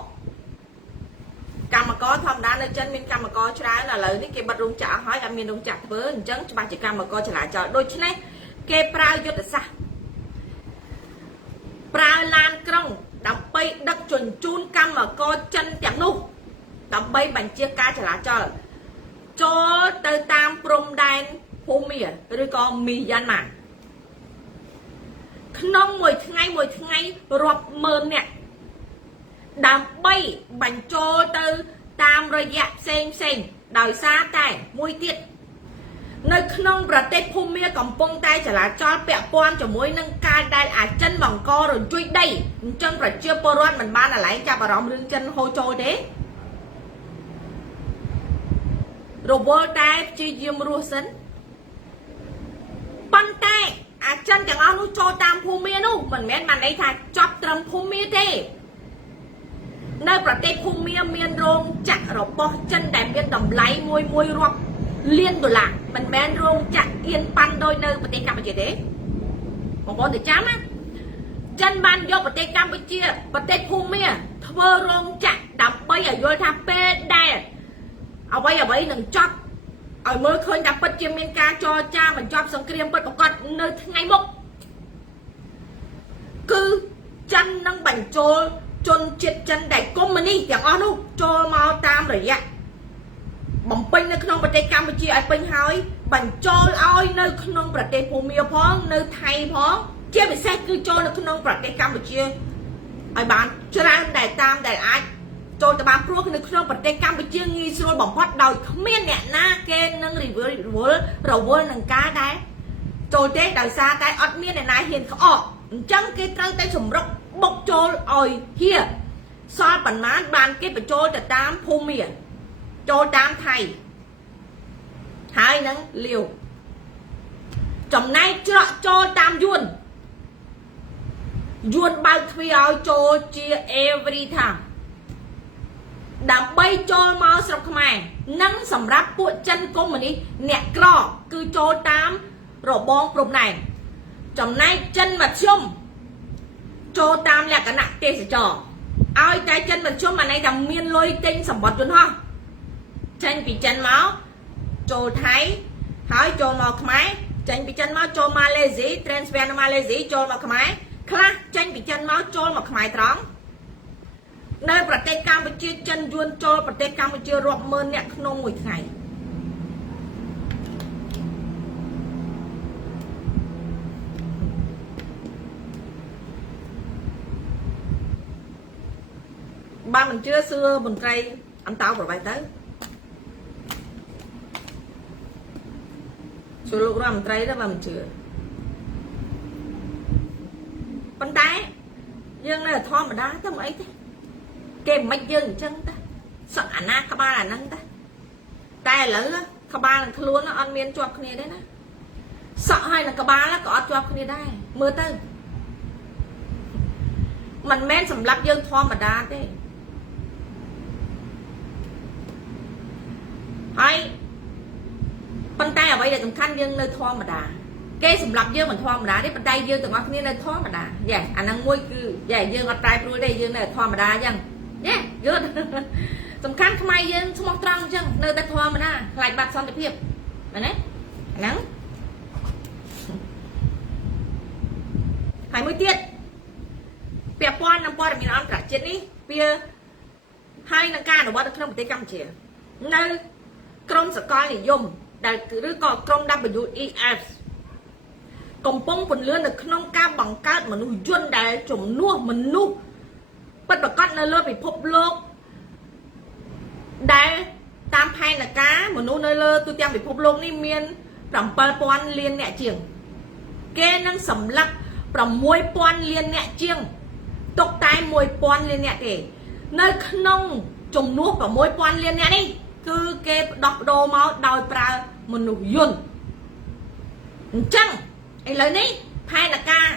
ធម្មតានៅចិនមានកម្មករច្រើនឥឡូវនេះគេបិទរោងចក្រហើយអត់មានរោងចក្រធ្វើអញ្ចឹងច្បាស់ជាកម្មករចរាចរណ៍ដូច្នេះគេប្រើយុទ្ធសាស្ត្រប្រើឡានក្រុងដើម្បីដឹកជញ្ជូនកម្មករចិនទាំងនោះដើម្បីបញ្ជាការចរាចរណ៍ចូលទៅតាមព្រំដែនភូមាឬក៏មីយ៉ាន់ម៉ាក្នុងមួយថ្ងៃរាប់ម៉ឺននាក់ដើម្បីបញ្ចូលទៅតាមរយៈផ្សេងដោយសារតែមួយទៀតនៅក្នុងប្រទេសភូមាកំពុងតែចរាចរណ៍ពាក់ព័ន្ធជាមួយនឹងការដែលអាចិនបង្ករញ្ជួយដីអញ្ចឹងប្រជាពលរដ្ឋមិនបានអាឡែងចាប់អារម្មណ៍រឿងចិនហូរចូលទេរវល់តែព្យាយាមរស់សិនប៉ុន្តែអាចិនទាំងអស់នោះចូលតាមភូមានោះមិនមែនបានន័យថាចប់ត្រឹមភូមាទេនៅប្រទេសភូមាមានរោងចក្ររបស់ចិនដែលមានតម្លៃមួយរាប់លានដុល្លារមិនមែនរោងចក្រអៀនប៉ាន់ដូចនៅប្រទេសកម្ពុជាទេបងប្អូនទៅចាំណាចិនបានយកប្រទេសកម្ពុជាប្រទេសភូមាធ្វើរោងចក្រដើម្បីឲ្យយល់ថាពេលដែលអ្វីនឹងចប់ឲ្យមើលឃើញថាពិតជាមានការចរចាបញ្ចប់សង្គ្រាមពិតប្រាកដនៅថ្ងៃមុខគឺចិននឹងបញ្ចូលជនជាតិចិនដែលកុម្មុយនីសទាំងអស់នោះចូលមកតាមរយៈបំពេញនៅក្នុងប្រទេសកម្ពុជាឲ្យពេញហើយបញ្ចូលឲ្យនៅក្នុងប្រទេសភូមាផងនៅថៃផងជាពិសេសគឺចូលនៅក្នុងប្រទេសកម្ពុជាឲ្យបានច្រើនដែលអាចចូលទៅបានព្រោះនៅក្នុងប្រទេសកម្ពុជាងាយស្រួលបំផុតដោយគ្មានអ្នកណាគេនឹងរវល់នឹងការដែរចូលទេដោយសារតែអត់មានអ្នកណាហ៊ានក្អកអញ្ចឹងគេត្រូវតែសម្រុកបុកចូលឲ្យហៀសល់ប៉ុន្មានបានគេបញ្ចូលទៅតាមភូមាចូលតាមថៃហើយនឹងលាវចំណែកច្រកចូលតាមយួនបើកទ្វារឲ្យចូលជា every time ដើម្បីចូលមកស្រុកខ្មែរនិងសម្រាប់ពួកចិនកុម្មុយនីសអ្នកក្រគឺចូលតាមរបងព្រំដែនចំណែកចិនមធ្យមចូលតាមលក្ខណៈទេសចរឲ្យតែចិនមធ្យមអានេះថាមានលុយទិញសម្បត្តិយន្តហោះចេញពីចិនមកចូលថៃហើយចូលមកខ្មែរចេញពីចិនមកចូលម៉ាឡេស៊ី transfer នៅម៉ាឡេស៊ីចូលមកខ្មែរខ្លះចេញពីចិនមកចូលមកខ្មែរត្រង់នៅប្រទេសកម្ពុជាចិនយួនចូលប្រទេសកម្ពុជារាប់ម៉ឺនអ្នកក្នុងមួយថ្ងៃបើមិនជឿសួរមន្ត្រីអន្តោប្រវេសន៍ទៅសួរលោករដ្ឋមន្ត្រីទៅបើមិនជឿប៉ុន្តែយើងនៅធម្មតាទៅមិនអីទេគេមិនយើងអញ្ចឹងតាសក់អាណាក្បាលអាហ្នឹងតាតែឥឡូវក្បាលនឹងខ្លួនអត់មានជាប់គ្នាទេណាសក់ហើយនឹងក្បាលក៏អត់ជាប់គ្នាដែរមើលទៅមិនមែនសម្រាប់យើងធម្មតាទេហើយប៉ុន្តែអ្វីដែលសំខាន់យើងនៅធម្មតាគេសម្រាប់យើងមិនធម្មតាទេប៉ុន្តែយើងទាំងអស់គ្នានៅធម្មតាយេអាហ្នឹងមួយគឺយេយើងអត់ប្រែប្រួលទេយើងនៅធម្មតាអញ្ចឹងយេយល់សំខាន់ខ្មែរយើងស្មោះត្រង់អញ្ចឹងនៅតែធម្មតាខ្លាចបាត់សន្តិភាពមែនទេហ្នឹងហើយមួយទៀតពាក់ព័ន្ធនឹងព័ត៌មានអន្តរជាតិនេះវាហើយនឹងការអនុវត្តនៅក្នុងប្រទេសកម្ពុជានៅក្រមសកលនិយមដែលឬក៏ក្រម WEF កំពុងពន្លឿននៅក្នុងការបង្កើតមនុស្សយន្តដែលជំនួសមនុស្សពិតប្រាកដនៅលើពិភពលោកដែលតាមផែនការមនុស្សនៅលើទូទាំងពិភពលោកនេះមាន7000លានអ្នកជាងគេនឹងសម្លាប់6000លានអ្នកជាងទុកតែ1000លានអ្នកទេនៅក្នុងជំនួស6000លានអ្នកនេះគឺគេដោះដូរមកដោយប្រើមនុស្សយន្តអញ្ចឹងឥឡូវនេះ ផែនការ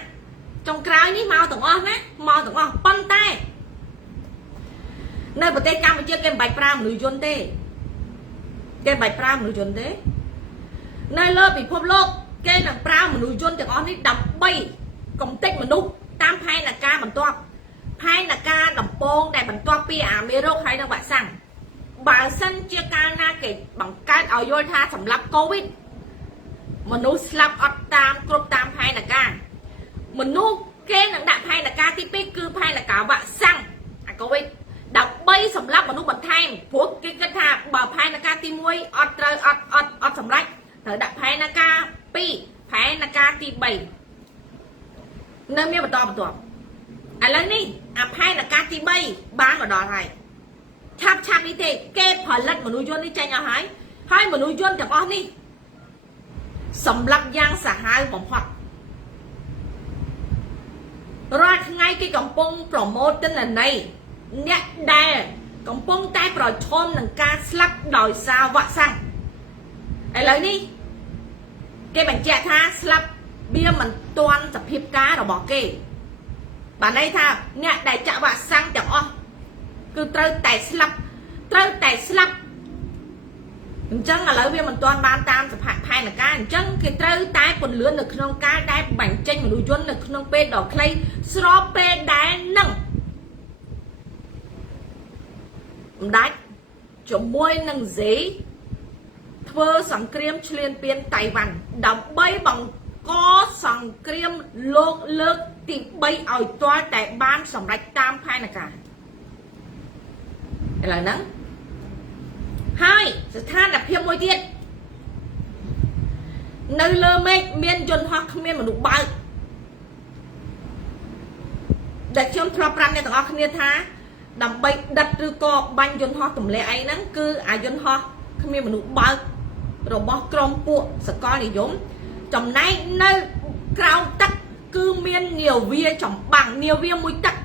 ចុងក្រោយនេះមកទាំងអស់ណាមកទាំងអស់ប៉ុន្តែនៅប្រទេសកម្ពុជាគេមិនបាច់ប្រើមនុស្សយន្តទេគេមិនបាច់ប្រើមនុស្សយន្តទេនៅលើពិភពលោកគេនឹងប្រើមនុស្សយន្តទាំងអស់នេះដើម្បីកំទេចមនុស្សតាមផែនការបន្ទាប់ផែនការដំបូងដែលបន្ទាប់ពីអាមេរោគហើយនឹងវ៉ាក់សាំងបើសិនជាកាលណាគេបង្កើតឲ្យយល់ថាសម្រាប់កូវីដមនុស្សស្លាប់អត់តាមគ្រប់តាមផែនការមនុស្សគេនឹងដាក់ផែនការទី2គឺផែនការវ៉ាក់សាំងអាកូវីដដើម្បីសម្រាប់មនុស្សបន្ថែមព្រោះគេគិតថាបើផែនការទី1អត់ត្រូវអត់សម្រេចត្រូវដាក់ផែនការ2ផែនការទី3នៅមានបន្តបន្ទាប់ឥឡូវនេះអាផែនការទី3បានមកដល់ហើយឆាប់នេះទេគេផលិតមនុស្សយន្តនេះចេញអស់ហើយមនុស្សយន្តទាំងអស់នេះសម្រាប់យ៉ាងសាហាវបំផុតរាល់ថ្ងៃគេកំពុងប្រម៉ូទទិន្នន័យអ្នកដែលកំពុងតែប្រឈមនឹងការស្លាប់ដោយសារវ៉ាក់សាំងឥឡូវនេះគេបញ្ជាក់ថាស្លាប់វាមិនទាន់សភាពការរបស់គេបានន័យថាអ្នកដែលចាក់វ៉ាក់សាំងទាំងអស់គឺត្រូវតែស្លាប់អញ្ចឹងឥឡូវវាមិនទាន់បានតាមសភាពផែនការអញ្ចឹងគេត្រូវតែពន្លឿននៅក្នុងការដែលបញ្ចេញមនុស្សយន្តនៅក្នុងពេលដ៏ខ្លីស្របពេលដែលនឹងម្ដេចជាមួយនឹងសេធ្វើសង្គ្រាមឈ្លានពានតៃវ៉ាន់ដើម្បីបង្កសង្គ្រាមលោកលើកទី3ឲ្យទាល់តែបានសម្រេចតាមផែនការឥឡូវហ្នឹងហើយស្ថានភាពមួយទៀតនៅលើមេឃមានយន្តហោះគ្មានមនុស្សបើកដែលខ្ញុំធ្លាប់ប្រាប់អ្នកទាំងអស់គ្នាថាដើម្បីដិតឬក៏បាញ់យន្តហោះទម្លាក់អីហ្នឹងគឺអាយន្តហោះគ្មានមនុស្សបើករបស់ក្រុមពួកសកលនិយមចំណែកនៅក្រោមទឹកគឺមាននាវាចម្បាំងនាវាមួយទឹក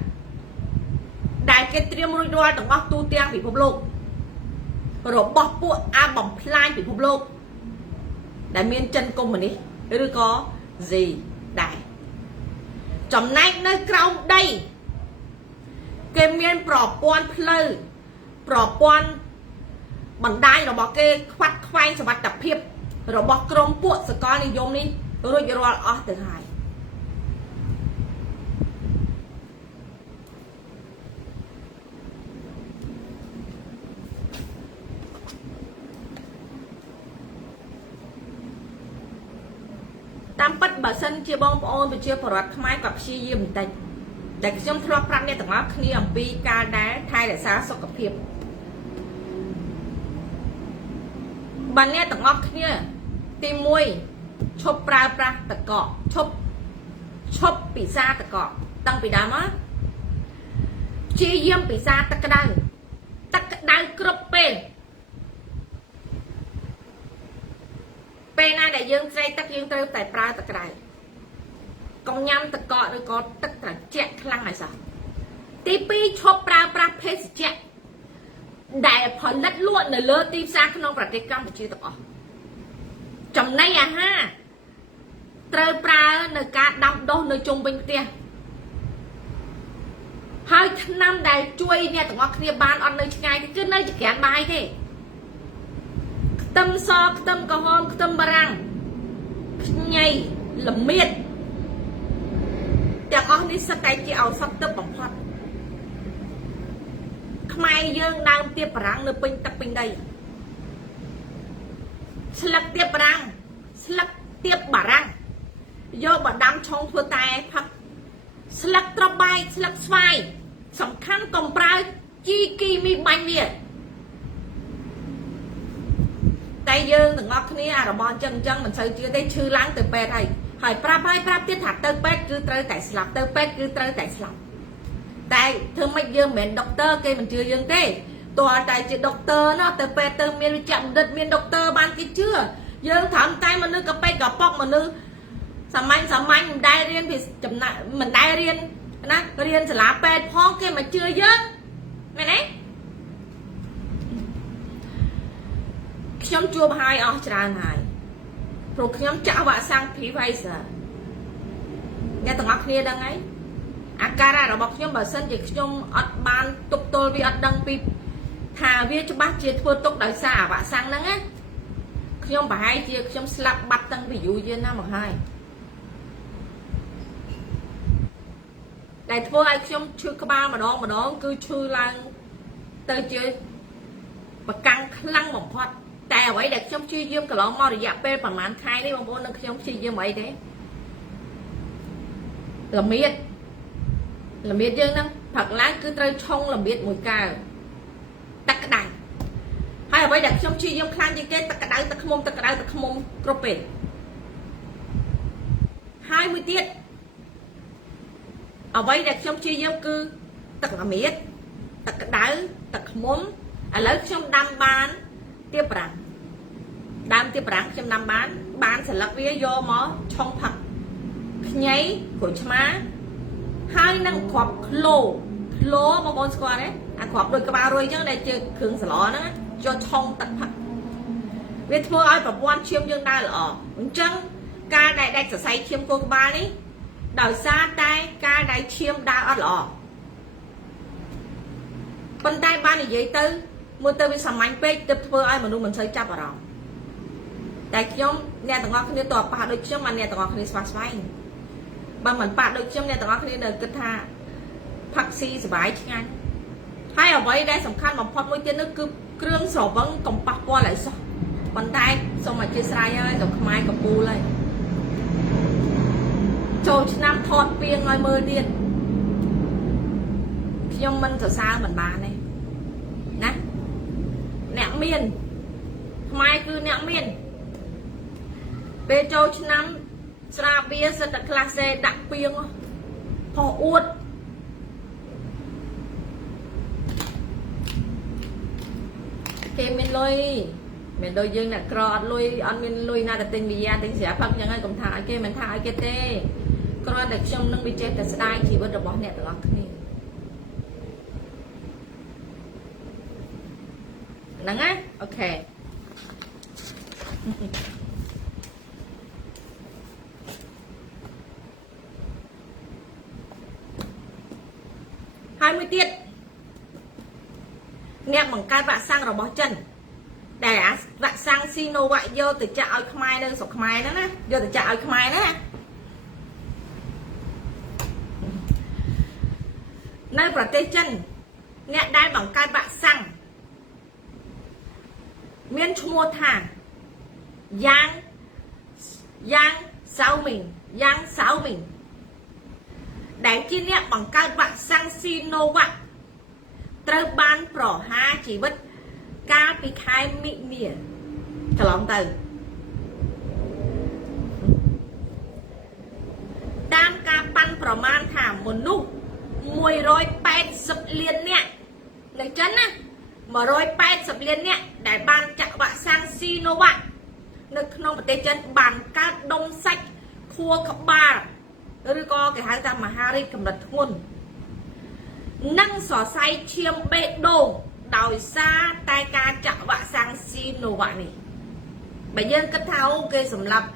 ដែលគេត្រៀមរួចរាល់ទាំងអស់ទូទាំងពិភពលោករបស់ពួកអាបំផ្លាញពិភពលោកដែលមានចិនកុម្មុយនីសឬក៏ស៊ីដែរចំណែកនៅក្រោមដីគេមានប្រព័ន្ធផ្លូវប្រព័ន្ធបណ្ដាញរបស់គេខ្វាត់ខ្វែងសុវត្ថិភាពរបស់ក្រុមពួកសកលនិយមនេះរួចរាល់អស់ទៅហើយតាមពិតបើសិនជាបងប្អូនប្រជាពលរដ្ឋខ្មែរក៏ព្យាយាមបន្តិចដែលខ្ញុំធ្លាប់ប្រាប់អ្នកទាំងអស់គ្នាអំពីការដែលថែរក្សាសុខភាពបើអ្នកទាំងអស់គ្នាទី1ឈប់ប្រើប្រាស់ទឹកកកឈប់ពិសាទឹកកកតាំងពីដើមមកព្យាយាមពិសាទឹកក្តៅគ្រប់ពេលណាដែលយើងស្រេកទឹកយើងត្រូវតែប្រើទឹកក្តៅកុំញ៉ាំទឹកកកឬក៏ទឹកត្រជាក់ខ្លាំងហើយសោះទី2ឈប់ប្រើប្រាស់ភេសជ្ជៈដែលផលិតលក់នៅលើទីផ្សារក្នុងប្រទេសកម្ពុជាទាំងអស់ចំណីអាហារត្រូវប្រើនៅការដាំដុះនៅជុំវិញផ្ទះហើយថ្នាំដែលជួយអ្នកទាំងអស់គ្នាបានអត់នៅឆ្ងាយគឺនៅចក្រានបាយទេខ្ទឹមសខ្ទឹមក្រហមខ្ទឹមបារាំងខ្ញីល្មៀតទាំងអស់នេះសិតតែជាឱសថទឹកបំផុតខ្មែរយើងដើមទៀបបារាំងនៅពេញទឹកពេញដីស្លឹកទៀបបារាំងស្លឹកទៀបបារាំងយកមកដាំឆុងធ្វើតែផឹកស្លឹកត្របែកស្លឹកស្វាយសំខាន់កុំប្រើជីគីមីបាញ់វាតែយើងទាំងអស់គ្នាអារបស់អញ្ចឹងមិនសូវជឿទេឈឺឡើងទៅពេទ្យហើយប្រាប់ទៀតថាទៅពេទ្យគឺត្រូវតែស្លាប់ទៅពេទ្យគឺត្រូវតែស្លាប់តែធ្វើម៉េចយើងមិនមែនដុកទ័រគេមិនជឿយើងទេតើតែជាដុកទ័រណោះទៅពេទ្យទៅមានវិជ្ជាបណ្ឌិតមានដុកទ័របានគេជឿយើងត្រឹមតែមនុស្សកប៉ិចកប៉ុកមនុស្សសាមញ្ញមិនដែលរៀនពីចំណាក់មិនដែលរៀនណារៀនសាលាពេទ្យផងគេមកជឿយើងមែនទេខ្ញុំជួបហើយអស់ច្រើនហើយព្រោះខ្ញុំចាក់វ៉ាក់សាំង Pfizer អ្នកទាំងអស់គ្នាដឹងហើយអាការៈរបស់ខ្ញុំបើសិនជាខ្ញុំអត់បានទប់ទល់វាអត់ដឹងពីថាវាច្បាស់ជាធ្វើទុកដោយសារអាវ៉ាក់សាំងហ្នឹងណាខ្ញុំប្រហែលជាខ្ញុំស្លាប់បាត់តាំងពីយូរយារណាស់មកហើយដែលធ្វើឲ្យខ្ញុំឈឺក្បាលម្ដងគឺឈឺឡើងទៅជាប្រកាំងខ្លាំងបំផុតតែអ្វីដែលខ្ញុំព្យាយាមកន្លងមករយៈពេលប្រហែលខែនេះបងប្អូននឹងខ្ញុំព្យាយាមអីទេល្មៀតយើងហ្នឹងព្រឹកឡើងគឺត្រូវឆុងល្មៀតមួយកែវទឹកក្តៅហើយអ្វីដែលខ្ញុំព្យាយាមខ្លាំងជាងគេទឹកក្តៅទឹកខ្មុំគ្រប់ពេលហើយមួយទៀតអ្វីដែលខ្ញុំព្យាយាមគឺទឹកល្មៀតទឹកក្តៅទឹកខ្មុំឥឡូវខ្ញុំដាំបានទៀបប្រាំងខ្ញុំដាំបានស្លឹកវាយកមកឆុងផឹកខ្ញីក្រូចឆ្មាហើយនឹងគ្រាប់ឃ្លោបងប្អូនស្គាល់ទេអាគ្រាប់ដូចក្បាលរុយអញ្ចឹងដែលជាគ្រឿងសឡហ្នឹងយកឆុងទឹកផឹកវាធ្វើឲ្យប្រព័ន្ធឈាមយើងដើរល្អអញ្ចឹងការដែលដាច់សរសៃឈាមគោះក្បាលនេះដោយសារតែការដែលឈាមដើរអត់ល្អប៉ុន្តែបាននិយាយទៅមើលទៅវាសាមញ្ញពេកទើបធ្វើឲ្យមនុស្សមិនសូវចាប់អារម្មណ៍តែខ្ញុំអ្នកទាំងអស់គ្នាតើប៉ះដូចខ្ញុំបានអ្នកទាំងអស់គ្នាស្វាស្វែងបើមិនប៉ះដូចខ្ញុំអ្នកទាំងអស់គ្នានៅគិតថាផឹកស៊ីសុបាយឆ្ងាញ់ហើយអ្វីដែលសំខាន់បំផុតមួយទៀតនោះគឺគ្រឿងស្រវឹងកំប៉ះពាល់ឲ្យសោះប៉ុន្តែសូមអធិស្ឋានហើយទៅខ្មែរកំពូលហើយចូលឆ្នាំថតពីងឲ្យមើលទៀតខ្ញុំមិនសរសើរមិនបានទេណាអ្នកមានខ្មែរគឺអ្នកមានពេលចូលឆ្នាំស្រាបៀរសិតតែក្លាសេដាក់ពីងផុសអួតគេមានលុយមិនដូចយើងអ្នកក្រអត់លុយអត់មានលុយណាទៅទិញវីយ៉ាទិញស្រាផឹកយ៉ាងហើយកុំថាឲ្យគេមិនថាឲ្យគេទេគ្រាន់តែខ្ញុំនឹងវាចេះតែស្ដាយជីវិតរបស់អ្នកទាំងអស់គ្នាហ្នឹងណាអូខេហើយមួយទៀតអ្នកបង្កើតវ៉ាក់សាំងរបស់ចិនដែលអាវ៉ាក់សាំងស៊ីណូវ៉ាក់យកទៅចាក់ឲ្យខ្មែរនៅស្រុកខ្មែរហ្នឹងណាយកទៅចាក់ឲ្យខ្មែរណានៅប្រទេសចិនអ្នកដែលបង្កើតវ៉ាក់សាំងមានឈ្មោះថាយ៉ាងសៅមីងដែលជាអ្នកបង្កើតវ៉ាក់សាំងស៊ីណូវ៉ាក់ត្រូវបានប្រហារជីវិតកាលពីខែមិនិនាកន្លងទៅតាមការប៉ាន់ប្រមាណថាមនុស្ស180លាននាក់នៅចិនណា180លាននាក់ដែលបានចាក់វ៉ាក់សាំងស៊ីណូវ៉ាក់នៅក្នុងប្រទេសចិនបានកើតដុំសាច់ខួរក្បាលឬក៏គេហៅថាមហារីកកម្រិតធ្ងន់និងសរសៃឈាមបេះដូងដោយសារតែការចាក់វ៉ាក់សាំងស៊ីណូវ៉ាក់នេះបើយើងគិតថាអូគេសម្រាប់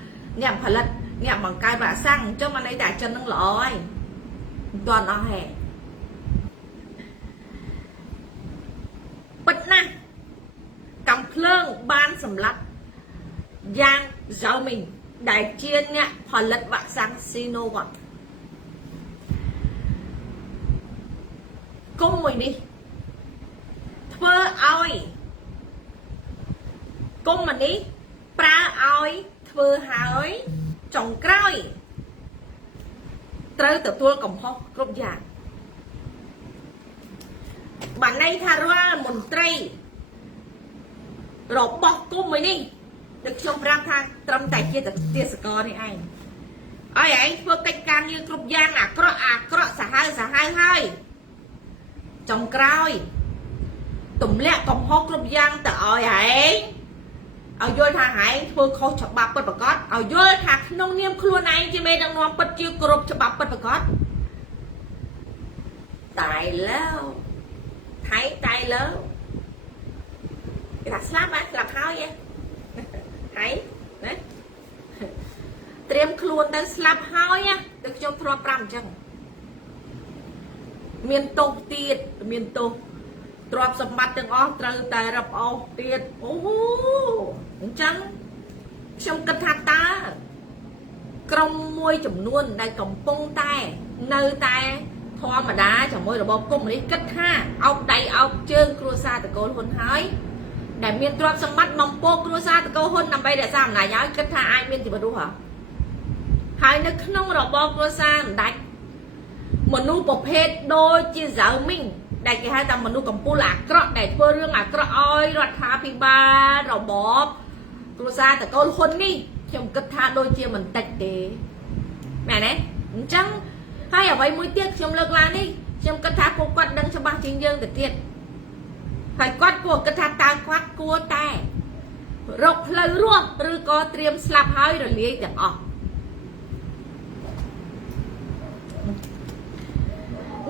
អ្នកផលិតអ្នកបង្កើតវ៉ាក់សាំងអញ្ចឹងមិនន័យថាចិននឹងល្អហើយមិនទាន់អស់ហេពិតណាស់កំភ្លើងបានសម្លាប់យ៉ាងហ្សៅមីងដែលជាអ្នកផលិតវ៉ាក់សាំងស៊ីណូវ៉ាក់គុំមួយនេះធ្វើឲ្យគុំមួយនេះប្រើឲ្យធ្វើហើយចុងក្រោយត្រូវទទួលកំហុសគ្រប់យ៉ាងបានន័យថារាល់មន្ត្រីរបស់គុំមួយនេះដូចខ្ញុំប្រាប់ថាត្រឹមតែជាទេសកលនេះឯងឲ្យឯងធ្វើកិច្ចការងារគ្រប់យ៉ាងអាក្រក់សាហាវហើយចុងក្រោយទម្លាក់កំហុសគ្រប់យ៉ាងទៅឲ្យយល់ថាឯងធ្វើខុសច្បាប់ពិតប្រាកដឲ្យយល់ថាក្នុងនាមខ្លួនឯងជាមេដឹកនាំពិតជាគ្រប់ច្បាប់ពិតប្រាកដតែលើគេថាស្លាប់ហើយហើយណាត្រៀមខ្លួនទៅស្លាប់ហើយ ទឹកខ្ញុំធ្លាប់5អញ្ចឹងមានទោសទៀតមានទោសទ្រព្យសម្បត្តិទាំងអស់ត្រូវតែរឹបអូសទៀតអូអញ្ចឹងខ្ញុំគិតថាតើក្រុមមួយចំនួនដែលកំពុងតែនៅតែធម្មតាជាមួយរបបកុម្មុយនីសគិតថាអោបដៃអោបជើងគ្រួសារតកូលហ៊ុនហើយដែលមានទ្រព្យសម្បត្តិបំពោគ្រួសារតកូលហ៊ុនដើម្បីរក្សាអំណាចហើយគិតថាអាចមានជីវិតរស់ហើយនៅក្នុងរបបគ្រួសារសម្ដេចមនុស្សប្រភេទដូចជាសៅមីងដែលគេហៅថាមនុស្សកំពូលអាក្រក់ដែលធ្វើរឿងអាក្រក់ឲ្យរដ្ឋាភិបាលរបបគ្រួសារតកូលហ៊ុននេះខ្ញុំគិតថាដូចជាមិនតិចទេមែនទេអញ្ចឹងហើយអ្វីមួយទៀតខ្ញុំលើកឡើងនេះខ្ញុំគិតថាពួកគាត់ដឹងច្បាស់ជាងយើងទៅទៀតហើយគាត់គួរគិតថាតើគាត់គួរតែរកផ្លូវរស់ឬក៏ត្រៀមស្លាប់ហើយរលាយទាំងអស់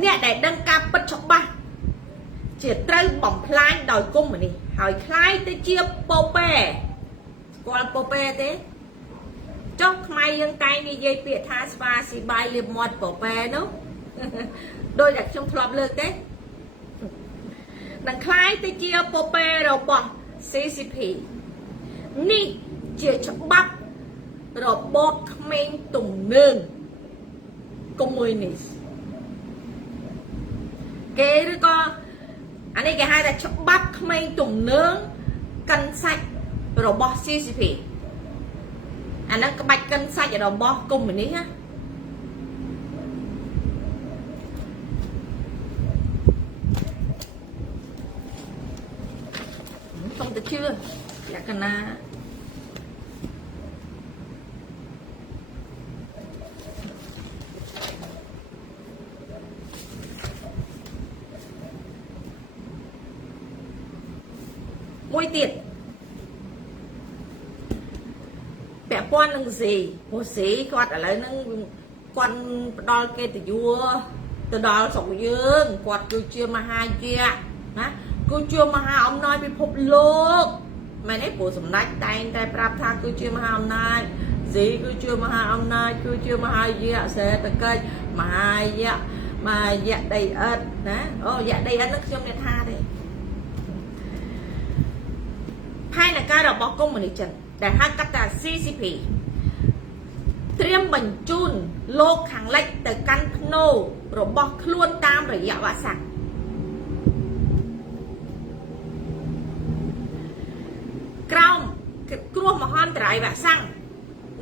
អ្នកដែលដឹងការពិតច្បាស់ជាត្រូវបំផ្លាញដោយកុម្មុយនីសហើយคล้ายទៅជាពប៉ែស្គាល់ពប៉ែទេចុះខ្មែរយើងតែនិយាយពាក្យថាស្វាស៊ីបាយលៀបមាត់ពប៉ែនោះដោយតែខ្ញុំធ្លាប់លើកទេនឹងคล้ายទៅជាពប៉ែរបស់ CCP នេះជាច្បាប់របបក្មេងទំនើងកុម្មុយនីសគេឬក៏អានេះគេហៅថាច្បាប់ក្មេងទំនើងកិនសាច់របស់ CCP អាហ្នឹងក្បាច់កិនសាច់របស់កុម្មុយនីសណាខ្ញុំទៅជឿលក្ខណៈមួយទៀតពាក់ព័ន្ធនឹងស៊ីព្រោះស៊ីគាត់ឥឡូវហ្នឹងគាត់ផ្ដល់កិត្តិយសទៅដល់ស្រុកយើងគាត់គឺជាមហាយៈណាគឺជាមហាអំណាចពិភពលោកមែនទេព្រោះសម្ដេចតែងតែប្រាប់ថាគឺជាមហាអំណាចស៊ីគឺជាមហាអំណាចគឺជាមហាយៈសេដ្ឋកិច្ចមហាយៈដីឥដ្ឋណាអូយៈដីឥដ្ឋហ្នឹងខ្ញុំនិយាយថាទេផែនការរបស់កុម្មុយនីសចិនដែលហៅកាត់ថា CCP ត្រៀមបញ្ជូនលោកខាងលិចទៅកាន់ភ្នូររបស់ខ្លួនតាមរយៈវ៉ាក់សាំងក្រោមគ្រោះមហន្តរាយវ៉ាក់សាំង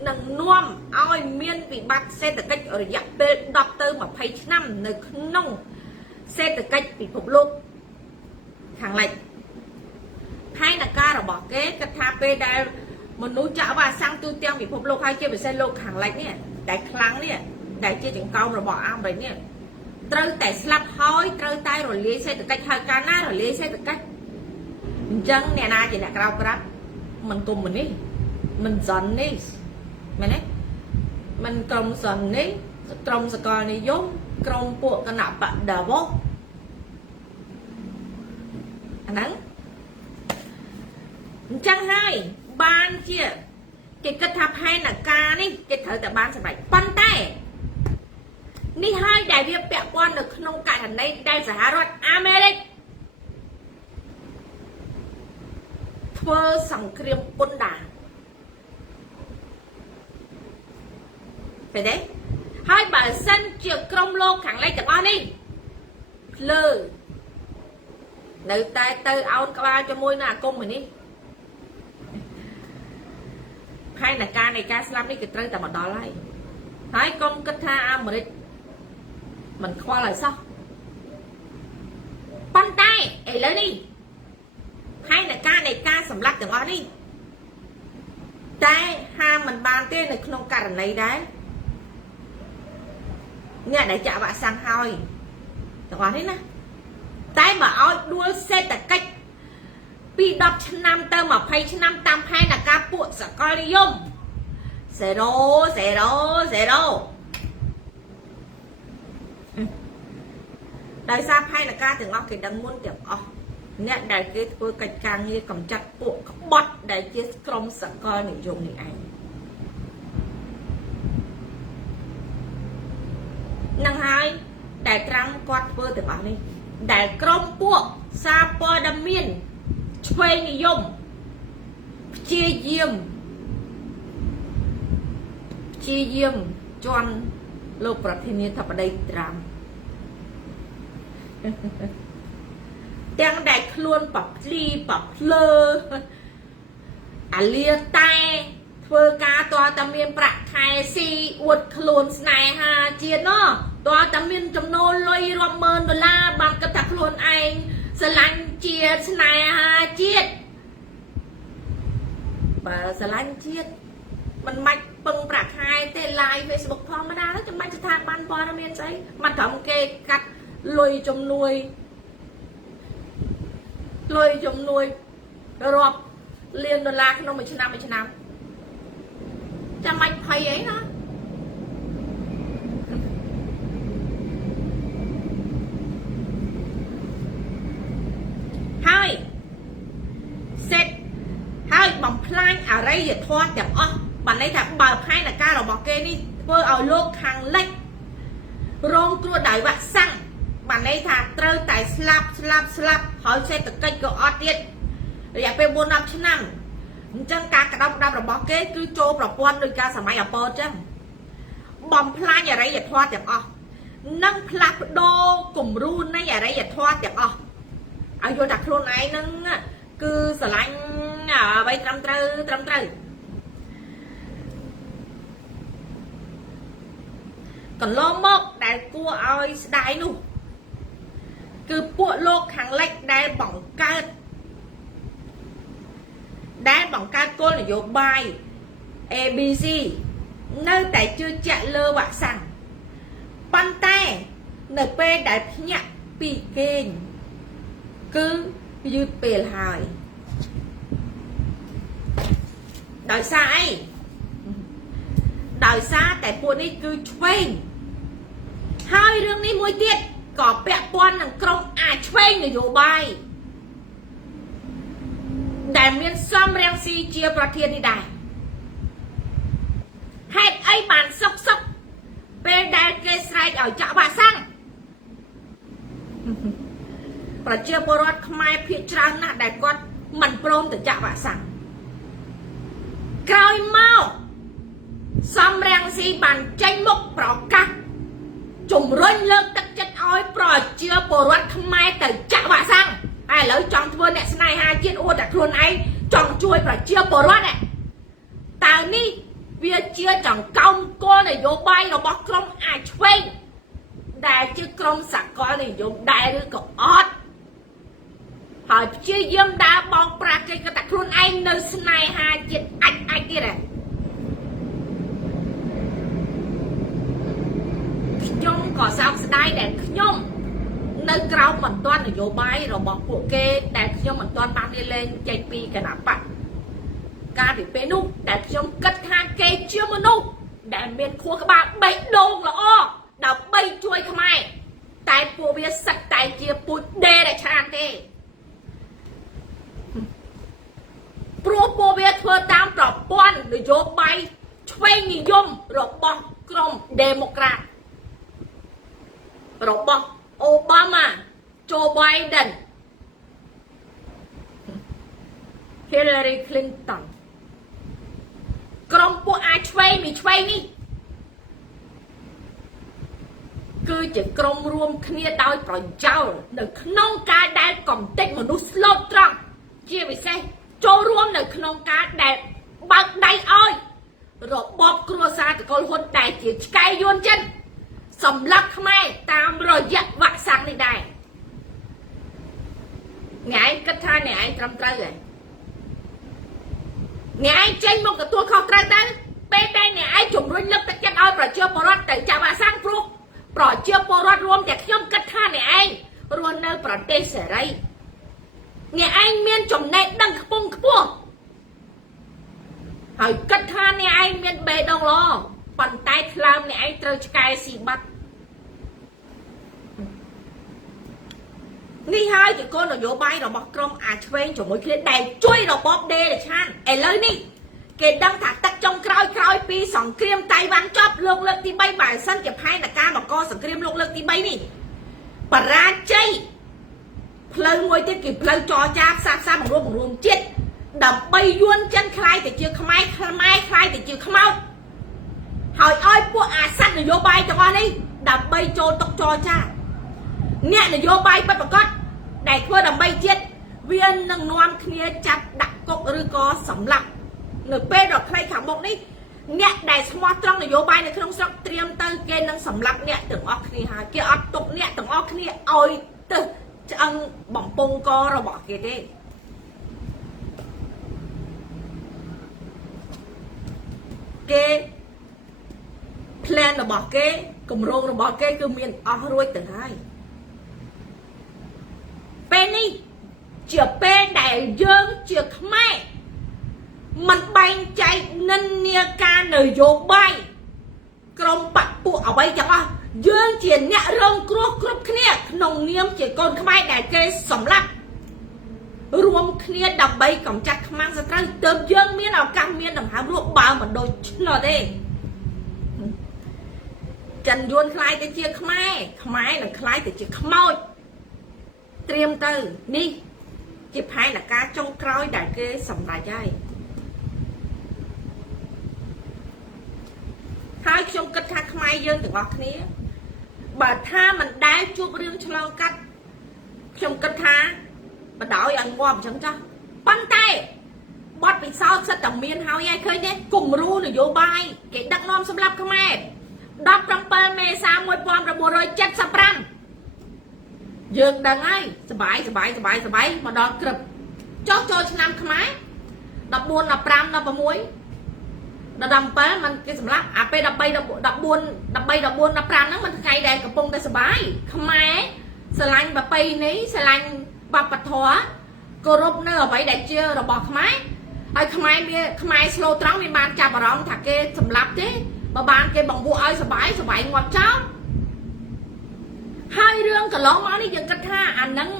នឹងនាំឲ្យមានវិបត្តិសេដ្ឋកិច្ចរយៈពេល10ទៅ20ឆ្នាំនៅក្នុងសេដ្ឋកិច្ចពិភពលោកខាងលិចផែនការរបស់គេគិតថាពេលដែលមនុស្សចាក់វ៉ាក់សាំងទូទាំងពិភពលោកហើយជាពិសេសលោកខាងលិចនេះដែលខ្លាំងនេះដែលជាចង្កោមរបស់អាមេរិកនេះត្រូវតែស្លាប់ហើយត្រូវតែរលាយសេដ្ឋកិច្ចហើយកាលណារលាយសេដ្ឋកិច្ចអញ្ចឹងអ្នកណាជាអ្នកក្រៅប្រាប់មិនកុម្មុយនីសមិនសននេះមែនទេមិនក្រុមសននេះក្រុមសកលនិយមក្រុមពួកគណៈបដាវោអាហ្នឹងអញ្ចឹងហើយបានជាគេគិតថាផែនការនេះគេត្រូវតែបានសម្រេចប៉ុន្តែនេះហើយដែលវាពាក់ព័ន្ធនៅក្នុងករណីដែលសហរដ្ឋអាមេរិកធ្វើសង្គ្រាមពន្ធដារឃើញទេហើយបើសិនជាក្រុមលោកខាងលិចទាំងអស់នេះភ្លើនៅតែទៅអោនក្បាលជាមួយនឹងអាកុម្មុយនីសផែនការនៃការស្លាប់នេះគឺត្រូវតែមកដល់ហើយកុំគិតថាអាមេរិកមិនខ្វល់ឲ្យសោះប៉ុន្តែឥឡូវនេះផែនការនៃការសម្លាប់ទាំងអស់នេះតែហាមមិនបានទេនៅក្នុងករណីដែរអ្នកដែលចាក់វ៉ាក់សាំងហើយទាំងអស់នេះណាតែបើឲ្យដួលសេដ្ឋកិច្ចពី10ឆ្នាំទៅ20ឆ្នាំតាមផែនការពួកសកលនិយម0ដោយសារផែនការទាំងអស់គេដឹងមុនទាំងអស់អ្នកដែលគេធ្វើកិច្ចការងារកម្ចាត់ពួកក្បត់ដែលជាក្រុមសកលនិយមនេះឯង ហើយដែលត្រាំគាត់ធ្វើទាំងអស់នេះដែលក្រុមពួកសារព័ត៌មានឆ្វេងនិយមព្យាយាមជន់លោកប្រធានាធិបតីត្រាំទាំងដែលខ្លួនប៉ភ្លីប៉ភ្លើអាលាតែធ្វើការតើតាមានប្រាក់ខែស៊ីអួតខ្លួនស្នេហាជាតិណោះតើតាមានចំណូលលុយរាប់ម៉ឺនដុល្លារបានគិតថាខ្លួនឯងស្រឡាញ់ជាតិស្នេហាជាតិបើស្រឡាញ់ជាតិមិនបាច់ពឹងប្រាក់ខែទេ live Facebook ធម្មតាទៅចាំបាច់ស្ថាប័នព័ត៌មានស្អីមិនត្រឹមគេកាត់លុយជំនួយរាប់លានដុល្លារក្នុងមួយឆ្នាំចាំបាច់ភ័យអីណាហើយសេតហើយបំផ្លាញអរិយធម៌ទាំងអស់បានន័យថាបើផែនការរបស់គេនេះធ្វើឲ្យលោកខាងលិចរងគ្រោះដោយវ៉ាក់សាំងបានន័យថាត្រូវតែស្លាប់ហើយសេដ្ឋកិច្ចក៏អត់ទៀតរយៈពេល 4-10 ឆ្នាំអញ្ចឹងការក្តោបក្តាប់របស់គេគឺចូលប្រព័ន្ធដោយការសម័យអពោអញ្ចឹងបំផ្លាញអរិយធម៌ទាំងអស់និងផ្លាស់ប្ដូរគំរូនៃអរិយធម៌ទាំងអស់ឲ្យយល់ថាខ្លួនឯងនឹងគឺស្រឡាញ់អ្វីត្រឹមត្រូវកន្លងមកដែលគួរឲ្យស្ដាយនោះគឺពួកលោកខាងលិចដែលបង្កើតគោលនយោបាយ ABC នៅតែជឿជាក់លើវ៉ាក់សាំងប៉ុន្តែនៅពេលដែលភ្ញាក់ពីគេងគឺយឺតពេលហើយដោយសារអីដោយសារតែពួកនេះគឺឆ្វេងហើយរឿងនេះមួយទៀតក៏ពាក់ព័ន្ធនឹងក្រុមអាឆ្វេងនយោបាយដែលមានសំរងស៊ីជាប្រធាននេះដែរហេតុអីបានសុកពេលដែលគេស្រែកឲ្យចាក់វ៉ាក់សាំងប្រជាពលរដ្ឋខ្មែរភាគច្រើនណាស់ដែលគាត់មិនព្រមទៅចាក់វ៉ាក់សាំងក្រោយមកសំរងស៊ីបានចេញមុខប្រកាសជំរុញលើកទឹកចិត្តឲ្យប្រជាពលរដ្ឋខ្មែរទៅចាក់វ៉ាក់សាំងហើយឥឡូវចង់ធ្វើអ្នកស្នេហាជាតិអួតតែខ្លួនឯងចង់ជួយប្រជាពលរដ្ឋតើនេះវាជាចង្កោមគោលនយោបាយរបស់ក្រុមអាឆ្វេងដែលជាក្រុមសកលនិយមដែរឬក៏អត់ហើយព្យាយាមដើរបោកប្រាស់គេគាត់តែខ្លួនឯងនៅស្នេហាជាតិអាចទៀតខ្ញុំក៏សោកស្ដាយដែលខ្ញុំនៅក្រោមបន្ទាន់នយោបាយរបស់ពួកគេដែលខ្ញុំមិនទាន់បានលេងចេញពីគណៈបកកាលពីពេលនោះដែលខ្ញុំគិតថាគេជាមនុស្សដែលមានខួរក្បាលបេះដូងល្អដើម្បីជួយខ្មែរតែពួកវាសិតតែជាពូជដេដែលឆ្លាតទេព្រោះពួកវាធ្វើតាមប្រព័ន្ធនយោបាយឆ្វេងនិយមរបស់ក្រុម Democrat របស់ Obama Joe Biden Hillary Clinton ក្រុមពួកអាចឆ្វេងនេះគឺជាក្រុមរួមគ្នាដោយប្រយោលនៅក្នុងការដែលកំទេចមនុស្សស្លូតត្រង់ជាពិសេសចូលរួមនៅក្នុងការដែលបើកដៃឲ្យរបបគ្រួសារតកូលហ៊ុនដែលជាឆ្កែយួនចិនសម្លាប់ខ្មែរតាមរយៈវ៉ាក់សាំងនេះដែរអ្នកឯងគិតថាអ្នកឯងត្រឹមត្រូវហើយអ្នកឯងចេញមកទទួលខុសត្រូវទៅពេលដែលអ្នកឯងជំរុញលើកទឹកចិត្តឲ្យប្រជាពលរដ្ឋទៅចាក់វ៉ាក់សាំងព្រោះប្រជាពលរដ្ឋរួមទាំងខ្ញុំគិតថាអ្នកឯងរស់នៅប្រទេសសេរីអ្នកឯងមានចំណេះដឹងខ្ពង់ខ្ពស់ហើយគិតថាអ្នកឯងមានបេះដូងល្អប៉ុន្តែថ្លើមអ្នកឯងត្រូវឆ្កែស៊ីបាត់នេះហើយជាគោលនយោបាយរបស់ក្រុមអាឆ្វេងជាមួយគ្នាដែលជួយរបបដេរឆានឥឡូវនេះ គេដឹងថាទឹកចុងក្រោយពីសង្គ្រាមតៃវ៉ាន់ចប់លោកលើកទី3បើសិនជាផែនការមកកសង្គ្រាមលោកលើកទី3នេះបរាជ័យផ្លូវមួយទៀតគេផ្លូវចរចាផ្សះផ្សាបង្រួមជាតិដើម្បីយួនចិនខ្លាយទៅជាខ្មែរខ្លាយទៅជាខ្មោចហើយឲ្យពួកអាសត្វនយោបាយទាំងអស់នេះដើម្បីចូលតុចរចាអ្នកនយោបាយពិតប្រាកដដែលធ្វើដើម្បីជាតិវានឹងនាំគ្នាចាប់ដាក់គុកឬក៏សម្លាប់នៅពេលដ៏ខ្លីខាងមុខនេះអ្នកដែលស្មោះត្រង់នយោបាយនៅក្នុងស្រុកត្រៀមទៅគេនឹងសម្លាប់អ្នកទាំងអស់គ្នាហើយគេអត់ទុកអ្នកទាំងអស់គ្នាឲ្យទៅឆ្អឹងបំពង់ករបស់គេទេគេ plan របស់គេគម្រោងរបស់គេគឺមានអស់រួចទៅហើយពេលនេះជាពេលដែលយើងជាខ្មែរមិនបែងចែកនិន្នាការនយោបាយក្រុមបកពួកអ្វីទាំងអស់យើងជាអ្នករងគ្រោះគ្រប់គ្នាក្នុងនាមជាកូនខ្មែរដែលគេសម្លាប់រួមគ្នាដើម្បីកម្ចាត់ខ្មាំងសត្រូវទើបយើងមានឱកាសមានដង្ហើមរស់បើមិនដូច្នោះទេចិនយួនខ្លាយទៅជាខ្មែរនឹងខ្លាយទៅជាខ្មោចត្រៀមទៅនេះជាផែនការចុងក្រោយដែលគេសម្រេចហើយខ្ញុំគិតថាខ្មែរយើងទាំងអស់គ្នាបើថាមិនដែលជួបរឿងឆ្លងកាត់ខ្ញុំគិតថាបដោយឲ្យងាប់អញ្ចឹងចាស់ប៉ុន្តែបទពិសោធន៍សិតតែមានហើយឯងឃើញទេគំរូនយោបាយគេដឹកនាំសម្រាប់ខ្មែរ17 មេសា 1975យើងដឹងហើយសบายមកដល់ក្រឹបចុះចូលឆ្នាំខ្មែរ14 15 16 17มันគេសម្រាប់អាពេល13 14 15ហ្នឹងมันថ្ងៃដែលកំពុងតែសบายខ្មែរស្រឡាញ់ប្រពៃណីស្រឡាញ់វប្បធម៌គោរពនៅអ្វីដែលជារបស់ខ្មែរហើយខ្មែរស្លូត្រង់មានបានចាប់អារម្មណ៍ថាគេសម្លាប់ទេបើបានគេបង្វក់ឲ្យសบายងាប់ចោលហើយរឿងកន្លងមកនេះយើងគិតថាអានឹង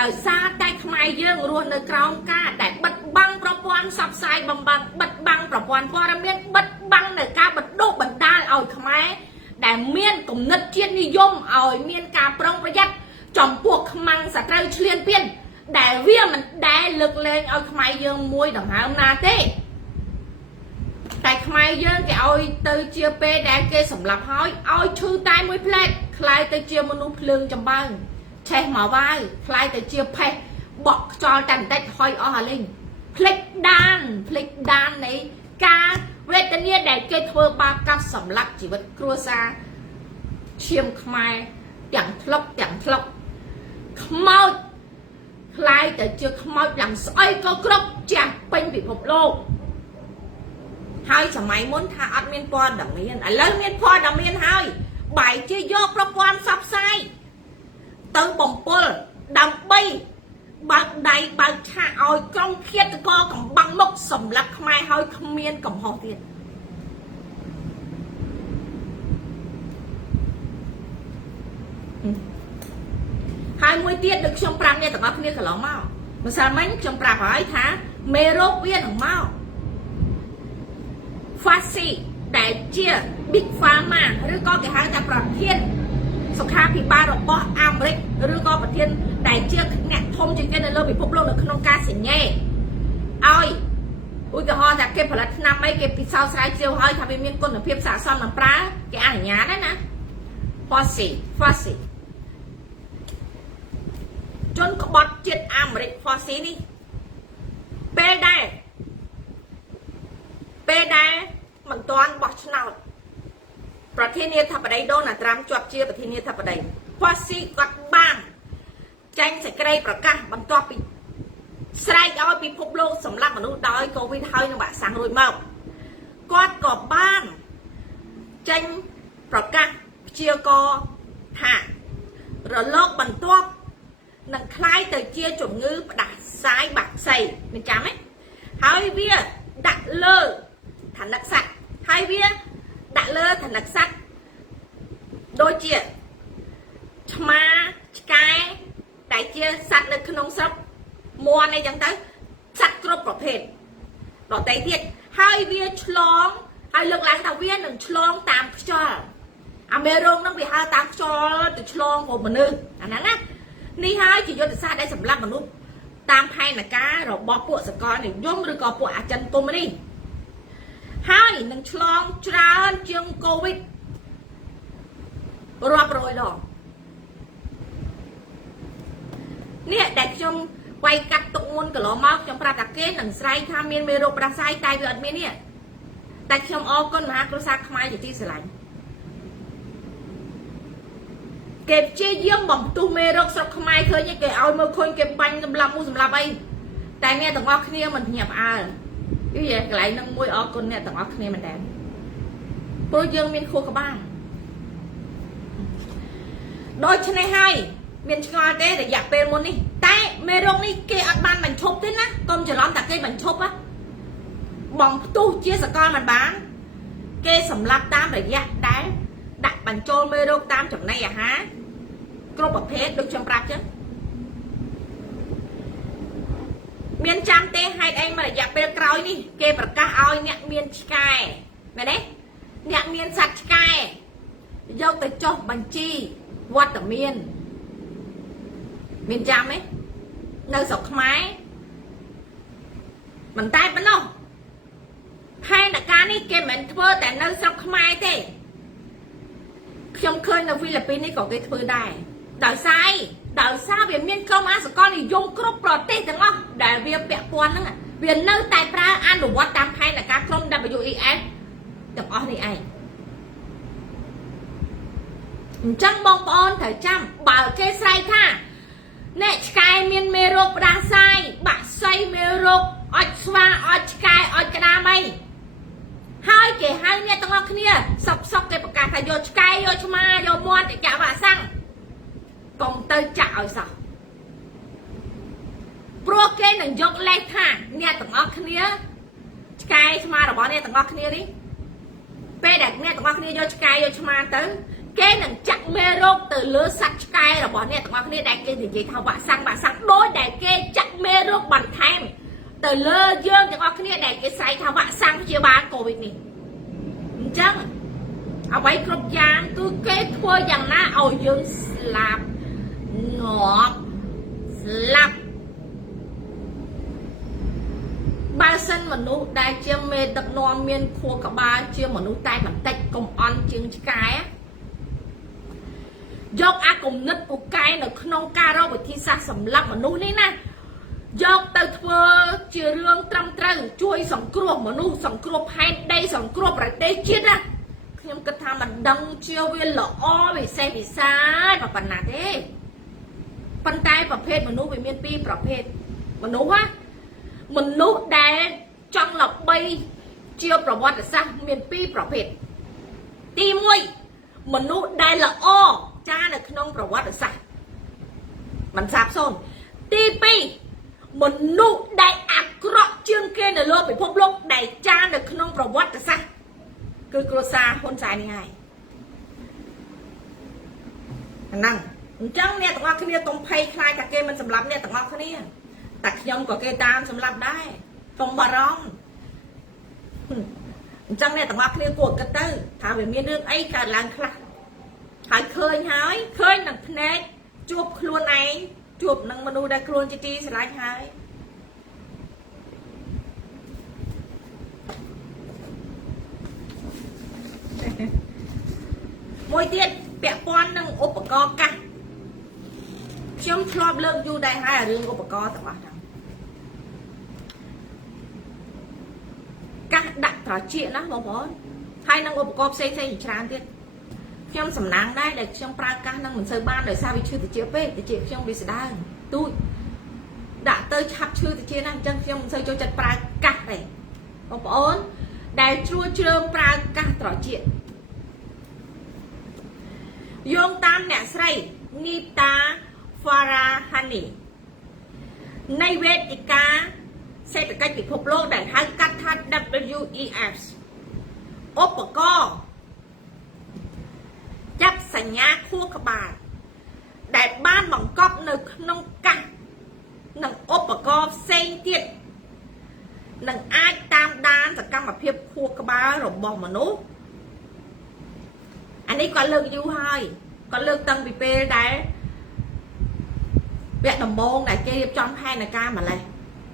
ដោយសារតែខ្មែរយើងរស់នៅក្រោមការដែលបិទបាំងប្រព័ន្ធផ្សព្វផ្សាយបំបាំងបិទបាំងប្រព័ន្ធព័ត៌មានបិទបាំងនៅការបណ្ដុះបណ្ដាលឲ្យខ្មែរដែលមានគំនិតជាតិនិយមឲ្យមានការប្រុងប្រយ័ត្នចំពោះខ្មាំងសត្រូវឈ្លានពានដែលវាមិនដែលលើកលែងឲ្យខ្មែរយើងមួយដង្ហើមណាទេតែខ្មែរយើងគេឲ្យទៅជាពេលដែលគេសម្លាប់ហើយឲ្យឈឺតែមួយផ្លែតខ្លាយទៅជាមនុស្សភ្លើងចំបើងឆេះមកវាយខ្លាយទៅជាផេះបក់ខ្យល់តែបន្តិចហុយអស់អាលេងភ្លេចដាននៃការវេទនាដែលគេធ្វើបាបកាត់សម្លាប់ជីវិតគ្រួសារឈាមខ្មែរទាំងថ្លុកខ្មោចខ្លាយទៅជាខ្មោចយ៉ាងស្អុយក៏គ្រប់ចាស់ពេញពិភពលោកហើយសម័យមុនថាអត់មានព័ត៌មានឥឡូវមានព័ត៌មានហើយបែរជាយកប្រព័ន្ធផ្សព្វផ្សាយទៅបំពុលដើម្បីបើកដៃបើកឆាកឲ្យក្រុមឃាតករកំបាំងមុខសម្រាប់ខ្មែរហើយគ្មានកំហុសទៀតហើយមួយទៀតដូចខ្ញុំប្រាប់អ្នកទាំងអស់គ្នាកន្លងមកម្សិលមិញខ្ញុំប្រាប់ហើយថាមេរោគវានឹងមកFauci ដែលជា Big Pharma ឬក៏គេហៅថាប្រធានសុខាភិបាលរបស់អាមេរិកឬក៏ប្រធានដែលជាអ្នកធំជាងគេនៅលើពិភពលោកនៅក្នុងការសញ្ញេឲ្យឧទាហរណ៍ថាគេផលិតថ្នាំអីគេពិសោធន៍ស្រាវជ្រាវហើយថាវាមានគុណភាពស័ក្តិសមនឹងប្រើគេអនុញ្ញាតណា Fauci ជនក្បត់ជាតិអាមេរិក Fauci នេះពេលដែលមិនទាន់បោះឆ្នោតប្រធានាធិបតីដូណាល់ត្រាំជាប់ជាប្រធានាធិបតី Fauci គាត់បានចេញសេចក្តីប្រកាសបន្ទាប់ពីស្រែកឲ្យពិភពលោកសម្លាប់មនុស្សដោយកូវីដហើយនឹងវ៉ាក់សាំងរួចមកគាត់ក៏បានចេញប្រកាសព្យាករណ៍ថារលកបន្ទាប់នឹងคล้ายទៅជាជំងឺផ្ដាសាយបាក់សីមិនចាំទេហើយវាដាក់លើឋានៈសត្វហើយវាដាក់លើឋានៈសត្វដូចជាឆ្មាឆ្កែតែជាសត្វនៅក្នុងស្រុកមន់អីចឹងទៅសត្វគ្រប់ប្រភេទដទៃទៀត hai vía chlong hai lực lại thảo viên đừng chlong tam cho à mê rong nó bị hai tam cho từ chlong của mình nữ à nắng á ni hai chỉ cho từ xa đây sầm lắm mà nút tam hai là cá rồi bó bộ sợi con này giống rồi có bộ chân tôm đi hai đừng chlong trao chương covid rồi đó nè để trong quay cắt tụng môn của nó mau trong prata kết đằng say tham miên mê rô prata say tay với admin nè tại trong ô con mà cô sa khai thì ti sửa lại kẹp chia dương bằng tu mê rô sọc khai khơi như cái ao mơ khôi kẹp bánh làm làm ấy tại nghe tầng óc kia mình nhập à cái gì lại nâng môi ô con nghe tầng óc kia mình đẹp tôi dương miên khô các bạn đôi chân này hai miền ngoài thế để giặt bề môn đi tay mê rong đi kia ăn ban mình chụp thế á công chờ lắm tại cây mình chụp á bằng tu chia sẻ con mình bán kê sầm lạp tam để giặt đá đặt bàn trôn mê rong tam chấm này à há cột bọc hết được trong rạp chứ miền trăm tê hai anh mà để giặt bề còi đi kê bạc cá oi nhẹ miền sky này đấy nhẹ miền sạch sky dâu tới cho bàn chi quạt ở miền trăm ấy nơi sọc máy mình tay vẫn không hai là cá ní kê mình thưa tại nơi sọc máy thế không khơi là Philippines này có cái thưa đài đợi sao vì miền công á con thì dùng crop protein đúng không để việc bẹ quan đó vì nơi tại pra ăn đủ quạt tam hai là cá không WEF được ở đây ai chẳng bong bon thời trăm bảo kê say tha nè sky miền mê rô đa sai bạc xoay mê rô ớt xoa ớt sky ớt cái đam ấy hai kể hai nè tao ngọc kia sọc cái bạc cả thay vô sky vô chma vô muôn để chả bà xăng còn tơi chảo sao pro kê nè dọc lên ha nè tao ngọc kia sky chma rồi bỏ nè tao ngọc kia đi pe đặt nè tao ngọc kia vô sky vô chma tới cái nằng chặt mê rô từ lứa sạch sky rồi bọn này tụi con này đại kia thì gì thao bà xăng đối đại kia chặt mê rô bằng thêm từ lứa dương tụi con này đại kia say thao bà xăng chia ba covid này chắc ở vậy cục giang cứ kết thua rằng na ôi dương slap ngọt slap ba sân mà nụ đại chia mê đặc non miên khua cả ba chia mà nụ tay bằng tách cùng on chương cái á dọc á cùng nít của cái nó không ca đâu bởi thi xa sầm lắm mà nuôi nè dọc từ thưa chia rương trăm trâu chui sòng cua mà nuôi sòng cua hai đây sòng cua phải đây chết á nhưng cái thằng mình đâm chiêu viên lọ vì xe vì sai và phần nào thế phần tay và phết mà nuôi về miền pi và phết mà nuôi á mình nuôi để trong lọc bay chiêu và vật sao miền pi và phết tim môi mình nuôi đây là o cha được nôngប្រវត្តិសាស្ត្រมันសាបសូន្យទី2មនុស្សដែលអាក្រក់ជាងគេនៅលើពិភពលោកដែលចានៅក្នុងប្រវត្តិសាស្ត្រគឺគ្រួសារហ៊ុនសែននេះហើយហ្នឹងអញ្ចឹងអ្នកទាំងអស់គ្នាកុំភ័យខ្លាចថាគេមិនសម្លាប់អ្នកទាំងអស់គ្នាតែខ្ញុំក៏គេតាមសម្លាប់ដែរកុំបារម្ភអញ្ចឹងអ្នកទាំងអស់គ្នាគួរគិតទៅថាវាមានរឿងអីកើតឡើងខ្លះហើយឃើញនឹងភ្នែកជួបខ្លួនឯងជួបនឹងមនុស្សដែលខ្លួនជាទីស្រឡាញ់ហើយមួយទៀតពាក់ព័ន្ធនឹងឧបករណ៍កាសខ្ញុំធ្លាប់លើកយូរដែរហើយរឿងឧបករណ៍ទាំងអស់ហ្នឹងកាសដាក់ត្រចៀកណាបងប្អូនហើយនឹងឧបករណ៍ផ្សេងៗច្រើនទៀតខ្ញុំសំណាងដែរដែលខ្ញុំប្រើកាសនឹងមិនសូវបានដោយសារវាឈឺតិចពេកតិចខ្ញុំវាស្ដើងទូចដាក់ទៅឆាប់ឈឺតិចណាអញ្ចឹងខ្ញុំមិនសូវចូលចិត្តប្រើកាសទេបងប្អូនដែលជ្រួលជ្រើមប្រើកាសត្រចៀកយោងតាមអ្នកស្រី Nita Farahani នៃវេទិកាសេដ្ឋកិច្ចពិភពលោកដែលហៅកាត់ថា WEF ឧបករណ៍ចាប់សញ្ញាខួរក្បាលដែលបានបង្កប់នៅក្នុងកាសនិងឧបករណ៍ផ្សេងទៀតនឹងអាចតាមដានសកម្ម របស់មនុស្សអានេះគាត់លើកយូរហើយគាត់លើកតាំងពីពេលដែលវគ្គដំបូងដែលគេរៀបចំផែនការម្លេះ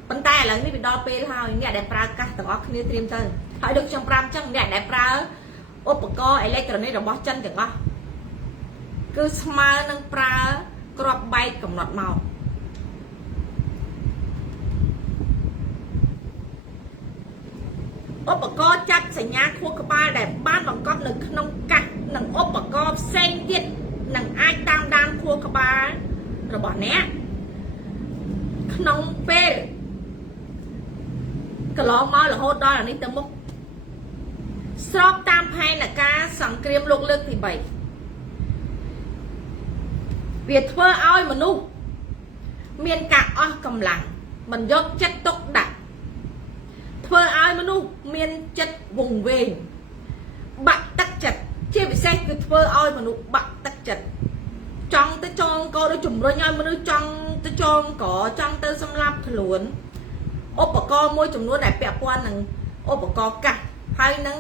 ប៉ុន្តែឥឡូវនេះវាដល់ពេលហើយអ្នកដែលប្រើកាសទាំងអស់គ្នាត្រៀមទៅហើយដូចខ្ញុំប្រាប់អញ្ចឹងអ្នកដែលប្រើឧបករណ៍អេឡិចត្រូនិករបស់ចិនទាំងអស់គឺស្មើនឹងប្រើគ្រាប់បែកកំណត់មកឧបករណ៍ចាត់សញ្ញាខួរក្បាលដែលបានបង្កប់នៅក្នុងកាសនិងឧបករណ៍ផ្សេងទៀតនឹងអាចតាមដានខួរក្បាលរបស់អ្នកក្នុងពេលកន្លងមករហូតដល់នេះទៅមុខស្របតាមផែនការសង្គ្រាមលោកលើកទី3វាធ្វើឲ្យមនុស្សមានការអស់កម្លាំងមិនយកចិត្តទុកដាក់ធ្វើឲ្យមនុស្សមានចិត្តវង្វេងបាក់ទឹកចិត្តជាពិសេសគឺធ្វើឲ្យមនុស្សបាក់ទឹកចិត្តចង់ទៅចងកដូចជំរុញឲ្យមនុស្សចង់ទៅចងកចង់ទៅសម្លាប់ខ្លួនឧបករណ៍មួយចំនួនដែលពាក់ព័ន្ធនឹងឧបករណ៍កាសហើយនឹង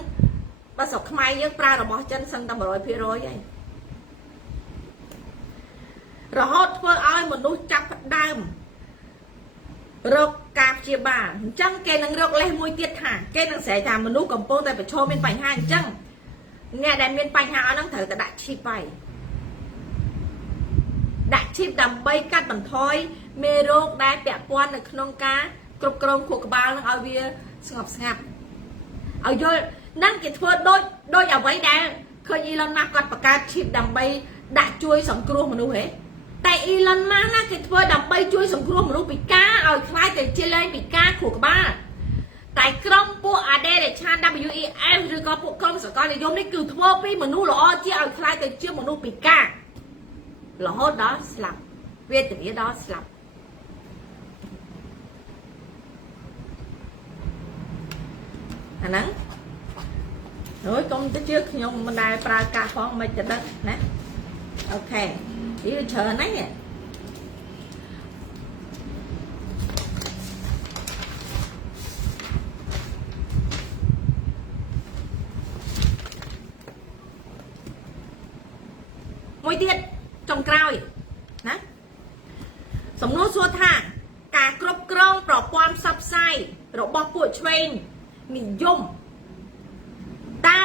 បើស្រុកខ្មែរយើងប្រើរបស់ចិនសឹងតែ 100% ហើយរហូតធ្វើឲ្យមនុស្សចាប់ផ្ដើមរកការព្យាបាលអញ្ចឹងគេនឹងរកលេសមួយទៀតថាគេនឹងស្រែកថាមនុស្សកំពុងតែប្រឈមមានបញ្ហាអញ្ចឹងអ្នកដែលមានបញ្ហាអស់ហ្នឹងត្រូវតែដាក់ឈីបហើយដាក់ឈីបដើម្បីកាត់បន្ថយមេរោគដែលពាក់ព័ន្ធនៅក្នុងការគ្រប់គ្រងខួរក្បាលនឹងឲ្យវាស្ងប់ស្ងាត់ឲ្យយល់ហ្នឹងគេធ្វើដូចអ្វីដែលឃើញ Elon Musk គាត់បង្កើតឈីបដើម្បីដាក់ជួយសង្គ្រោះមនុស្សហេតែ Elon Musk ណាគេធ្វើដើម្បីជួយសង្គ្រោះមនុស្សពិការឲ្យខ្លាចទៅជាលែងពិការខួរក្បាលតែក្រុមពួក Aderechan WEF ឬក៏ពួកក្រុមសកលនិយមនេះគឺធ្វើពីមនុស្សល្អជាឲ្យខ្លាចទៅជាមនុស្សពិការរហូតដល់ស្លាប់វេទនាដល់ស្លាប់អាហ្នឹងហើយកុំទៅជឿខ្ញុំមិនដែលប្រើកាសផងមិនទៅដឹងណាអូខេវាច្រើនណាស់មួយទៀតចុងក្រោយណាសំណួរសួរថាការគ្រប់គ្រងប្រព័ន្ធផ្សព្វផ្សាយរបស់ពួកឆ្វេងនិយមតើ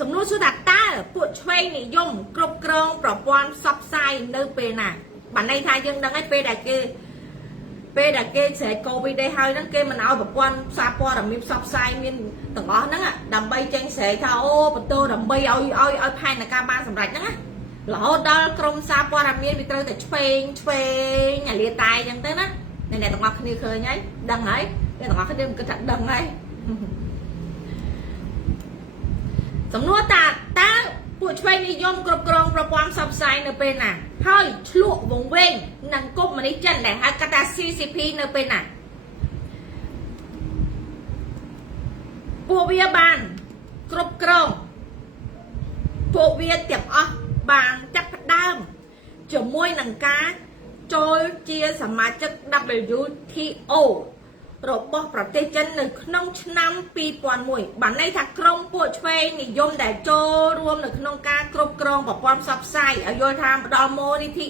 សំណួរសួរថាតើពួកឆ្វេងនិយមគ្រប់គ្រងប្រព័ន្ធផ្សព្វផ្សាយនៅពេលណាបានន័យថាយើងដឹងហើយពេលដែលគេស្រែកកូវីដហើយហ្នឹងគេមិនឲ្យប្រព័ន្ធសារព័ត៌មានផ្សព្វផ្សាយមានទាំងអស់ហ្នឹងដើម្បីចេញស្រែកថាអូបន្ទោដើម្បីឲ្យផែនការបានសម្រេចហ្នឹងណារហូតដល់ក្រុមសារព័ត៌មានវាត្រូវតែឆ្វេងអាលាតែអញ្ចឹងទៅណាអ្នកទាំងអស់គ្នាឃើញហើយដឹងហើយអ្នកទាំងអស់គ្នាមិនគិតថាដឹងហើយសំណួរតើពួកឆ្វេងនិយមគ្រប់គ្រងប្រព័ន្ធផ្សព្វផ្សាយនៅពេលណាហើយឆ្លក់វង្វេងនឹងកុម្មុយនីសចិនដែលហៅកាត់ថា CCP នៅពេលណាពួកវាបានគ្រប់គ្រងពួកវាទាំងអស់បានចាប់ផ្ដើមជាមួយនឹងការចូលជាសមាជិក WTO របស់ប្រទេសចិននៅក្នុងឆ្នាំ2001បានន័យថាក្រុមពួកឆ្វេងនិយមដែលចូលរួមនៅក្នុងការគ្រប់គ្រងប្រព័ន្ធផ្សព្វផ្សាយឲ្យយល់ថាដល់មូលនិធិ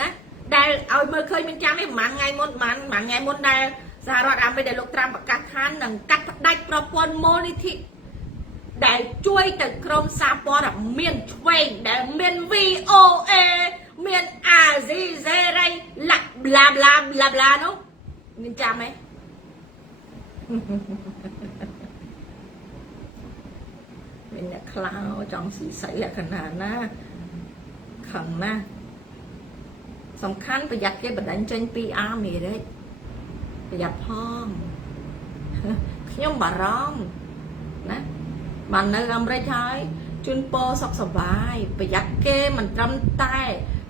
ណាដែលឲ្យមើលឃើញមានចាំទេប្រហែលថ្ងៃមុនដែលសហរដ្ឋអាមេរិកដែលលោកត្រាំប្រកាសថានឹងកាត់ផ្ដាច់ប្រព័ន្ធមូលនិធិដែលជួយទៅក្រុមសារព័ត៌មានឆ្វេងដែលមាន VOA មានអាស៊ីសេរីឡាប្លានោះមានចាំទេមានអ្នកខ្លោចង់ស៊ីស័យលក្ខណៈណាខឹងណាសំខាន់ប្រយ័ត្នគេបណ្ដឹងចេញពីអាមេរិកប្រយ័ត្នផងខ្ញុំបារម្ភណាបាននៅអាមេរិកហើយជូនពរសុខសប្បាយប្រយ័ត្នគេមិនត្រឹមតែ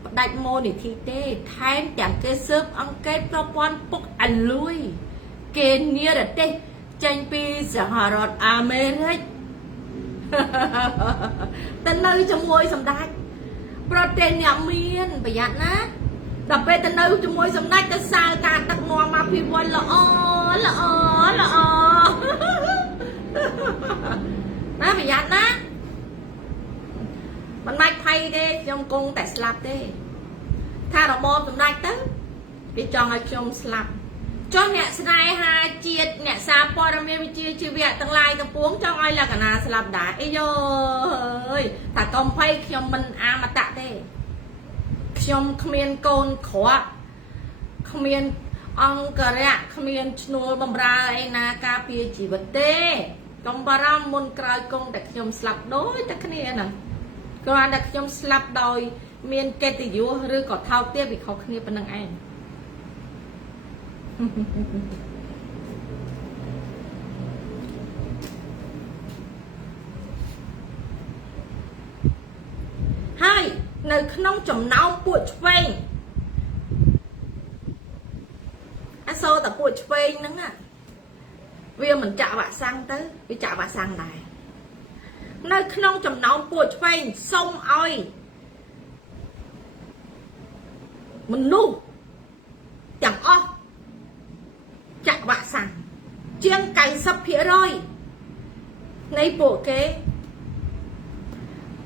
ផ្ដាច់មូលនិធិទេថែមទាំងគេស៊ើបអង្កេតប្រព័ន្ធពុកអលួយគេនិរទេសចេញពីសហរដ្ឋអាមេរិកទៅនៅជាមួយសម្ដេចប្រទេសអ្នកមានប្រយ័ត្នណា ដល់ពេលទៅនៅជាមួយសម្ដេចទៅសាលការដឹកនាំមកពីវត្តល្អណាប្រយ័ត្នណាមិនបាច់ភ័យទេខ្ញុំគង់តែស្លាប់ទេថារបបសម្ដេចទៅគេចង់ឲ្យខ្ញុំស្លាប់ចុះអ្នកស្នេហាជាតិអ្នកសារព័ត៌មានវិជ្ជាជីវៈទាំងឡាយទាំងពួងចង់ឲ្យលក្ខណៈស្លាប់ដែរអីយោអើយថាកុំភ័យខ្ញុំមិនអមតៈទេខ្ញុំគ្មានកូនក្រក់គ្មានអង្គរៈគ្មានឈ្នួលបំរើអីណាការពារជីវិតទេកុំបារម្ភមុនក្រោយគង់តែខ្ញុំស្លាប់ដូចតែគ្នាហ្នឹងគ្រាន់តែខ្ញុំស្លាប់ដោយមានកិត្តិយសឬក៏ថោកទាបពីខុសគ្នាប៉ុណ្្នឹងឯងហើយនៅក្នុងចំណោមពួកឆ្វេងអសូរតែពួកឆ្វេងហ្នឹងវាមិនចាក់វ៉ាក់សាំងទៅវាចាក់វ៉ាក់សាំងដែរនៅក្នុងចំណោមពួកឆ្វេងសុំឲ្យមនុស្សទាំងអស់ចាក់វ៉ាក់សាំងជាង 90% នៃពួកគេ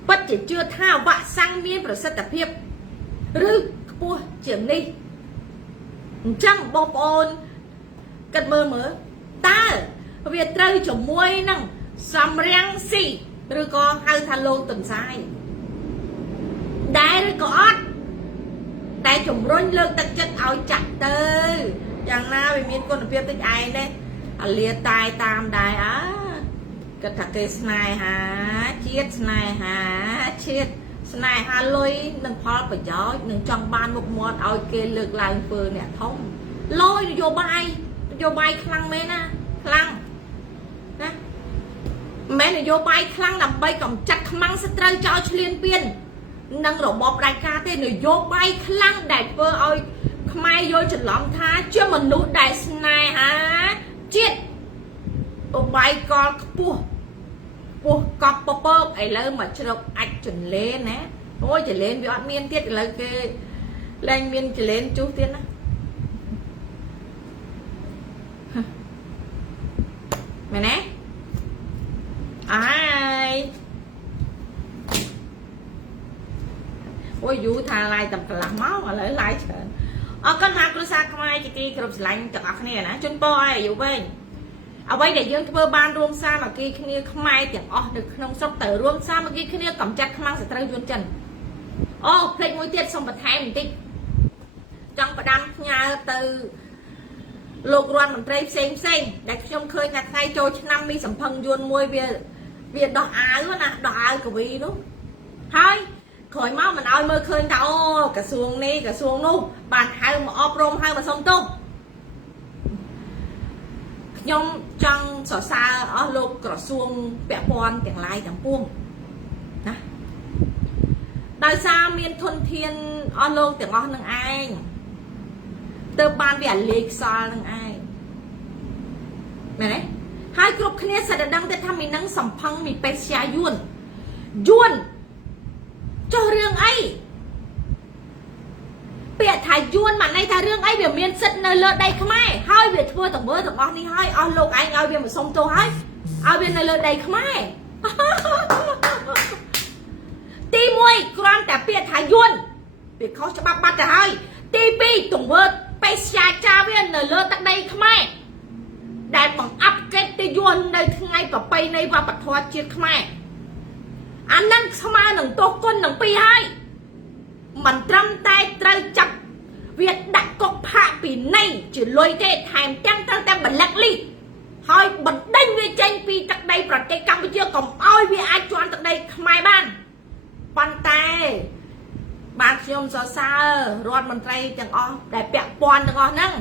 ពិតជាជឿថាវ៉ាក់សាំងមានប្រសិទ្ធភាពឬខ្ពស់ជាងនេះអញ្ចឹងបងប្អូនគិតមើលតើវាត្រូវជាមួយនឹងសំរាំងស៊ីឬក៏ហៅថាលោកទន្សាយដែរឬក៏អត់តែជំរុញលើកទឹកចិត្តឲ្យចាក់ទៅយ៉ាងណាវាមានគុណភាពដូចឯងទេអាលាតាយតាមដែរគិតថាគេស្នេហាជាតិស្នេហាជាតិស្នេហាលុយនិងផលប្រយោជន៍នឹងចង់បានមុខមាត់ឲ្យគេលើកឡើងធ្វើអ្នកធំលយនយោបាយខ្លាំងមែនណាខ្លាំងណាមិននយោបាយខ្លាំងដើម្បីកម្ចាត់ខ្មាំងសត្រូវចោលឈ្លានពាននិងរបបផ្ដាច់ការទេនយោបាយខ្លាំងដែលធ្វើឲ្យខ្មែរយល់ច្រឡំថាជាមនុស្សដែលស្នេហាជាតិឧបាយកលខ្ពស់កប់ពពកឥឡូវមកជ្រកអាចចន្លេនណាអូយចន្លេនវាអត់មានទៀតឥឡូវគេឡើងមានចន្លេនជុះទៀតណាមែនទេអូយយូរថាឡាយតែកន្លះម៉ោងឥឡូវឡាយច្រើនអរគុណហាគ្រួសារខ្មែរជាទីគោរពស្រឡាញ់ទាំងអស់គ្នាណាជូនពរឲ្យអាយុវែងអ្វីដែលយើងធ្វើបានរួមសាមគ្គីគ្នាខ្មែរទាំងអស់នៅក្នុងស្រុកទៅរួមសាមគ្គីគ្នាកម្ចាត់ខ្មាំងសត្រូវយួនចិនអូផ្លេចមួយទៀតសូមបន្ថែមបន្តិចចង់ផ្ដាំផ្ញើទៅលោករដ្ឋមន្ត្រីផ្សេងដែលខ្ញុំឃើញថាថ្ងៃចូលឆ្នាំមីសំផឹងយួនមួយវាដោះអាវណាដោះអាវកវីនោះហើយក្រោយមកមិនឲ្យមើលឃើញថាអូក្រសួងនេះក្រសួងនោះបានហៅមកអប់រំហៅមកសុំទោសខ្ញុំចង់សរសើរអស់លោកក្រសួងពាក់ព័ន្ធទាំងឡាយទាំងពួងណាដោយសារមានធនធានអស់លោកទាំងអស់នឹងឯងទើបបានវាលេខខ្សល់នឹងឯងមែនទេហើយគ្រប់គ្នាសិតតែដឹងទេថាមីនឹងសំផឹងមីបេសជាយួនចុះរឿងអីពាក្យថាយួនមកន័យថារឿងអីវាមានសិទ្ធនៅលើដីខ្មែរហើយវាធ្វើទាំងមើលទាំងអស់នេះហើយអស់លោកឯងឲ្យវាមកសុំទោសហើយឲ្យវានៅលើដីខ្មែរទី1គ្រាន់តែពាក្យថាយួនវាខុសច្បាប់បាត់ទៅហើយទី2ទង្វើបេសចាវានៅលើទឹកដីខ្មែរដែលបង្អាប់កិត្តិយសនៅថ្ងៃប្រពៃណីវប្បធម៌ជាតិខ្មែរអានឹងស្មើនឹងទោសគុណនឹងពីរហើយមិនត្រឹមតែត្រូវចាប់វាដាក់គុកផាកពីនៃជាលុយទេថែមទាំងត្រូវតែបលិកលីហើយបណ្ដេញវាចេញពីទឹកដីប្រទេសកម្ពុជាកុំឲ្យវាអាចជន់ទឹកដីខ្មែរបានប៉ុន្តែបានខ្ញុំសរសើររដ្ឋមន្ត្រីទាំងអស់ដែលពាក់ព័ន្ធទាំងអស់ហ្នឹង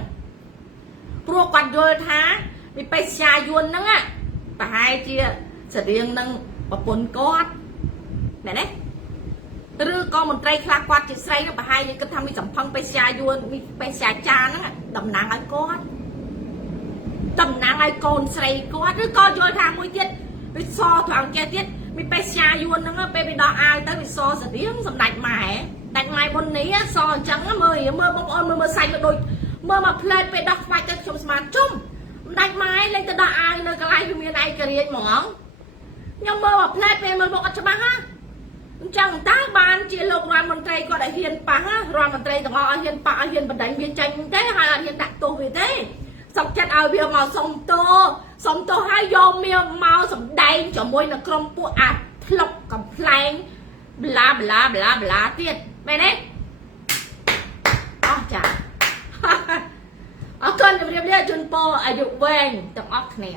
ព្រោះគាត់យល់ថាមីបេសជាយួនហ្នឹងប្រហែលជាស្រៀងនឹងប្រពន្ធគាត់មែនទេឬក៏មន្ត្រីខ្លះគាត់ជាស្រីប្រហែលជាគិតថាមីសំផឹងបេសជាយួនមីបេសជាចាហ្នឹងតំណាងឲ្យគាត់តំណាងឲ្យកូនស្រីគាត់ឬក៏យល់ថាមួយទៀតវាសត្រង់ចេះទៀតមីបេសជាយួនហ្នឹងពេលវាដោះអាវទៅវាសស្រៀងសម្ដេចម៉ែ ដាច់ម៉ៃមុននេះសអញ្ចឹងមើលបងប្អូនមើលសាច់មកដូចមើលមកផ្លែតពេលដោះខ្វាច់ទៅខ្ញុំស្មានជុំមិនដាច់ម៉ៃលេងទៅដោះអាវនៅកន្លែងវាមានឯករាជ្យហ្មងខ្ញុំមើលមកផ្លែតពេលមើលមកអត់ច្បាស់ហ่าអញ្ចឹងតើបានជាលោករដ្ឋមន្ត្រីគាត់ឲ្យហ៊ានប៉ះរដ្ឋមន្ត្រីទាំងអស់ឲ្យហ៊ានប៉ះឲ្យហ៊ានបណ្ដេញវាចេញទេហើយអត់ហ៊ានដាក់ទោសវាទេសុកចិត្តឲ្យវាមកសុំទោសឲ្យយកវាមកសម្ដែងជាមួយនឹងក្រុមពួកអាផ្លុកកំ pl ែងប្លាទៀតមែនទេអស់ចាអរគុណជម្រាបលាជូនពរអាយុវែងទាំងអស់គ្នា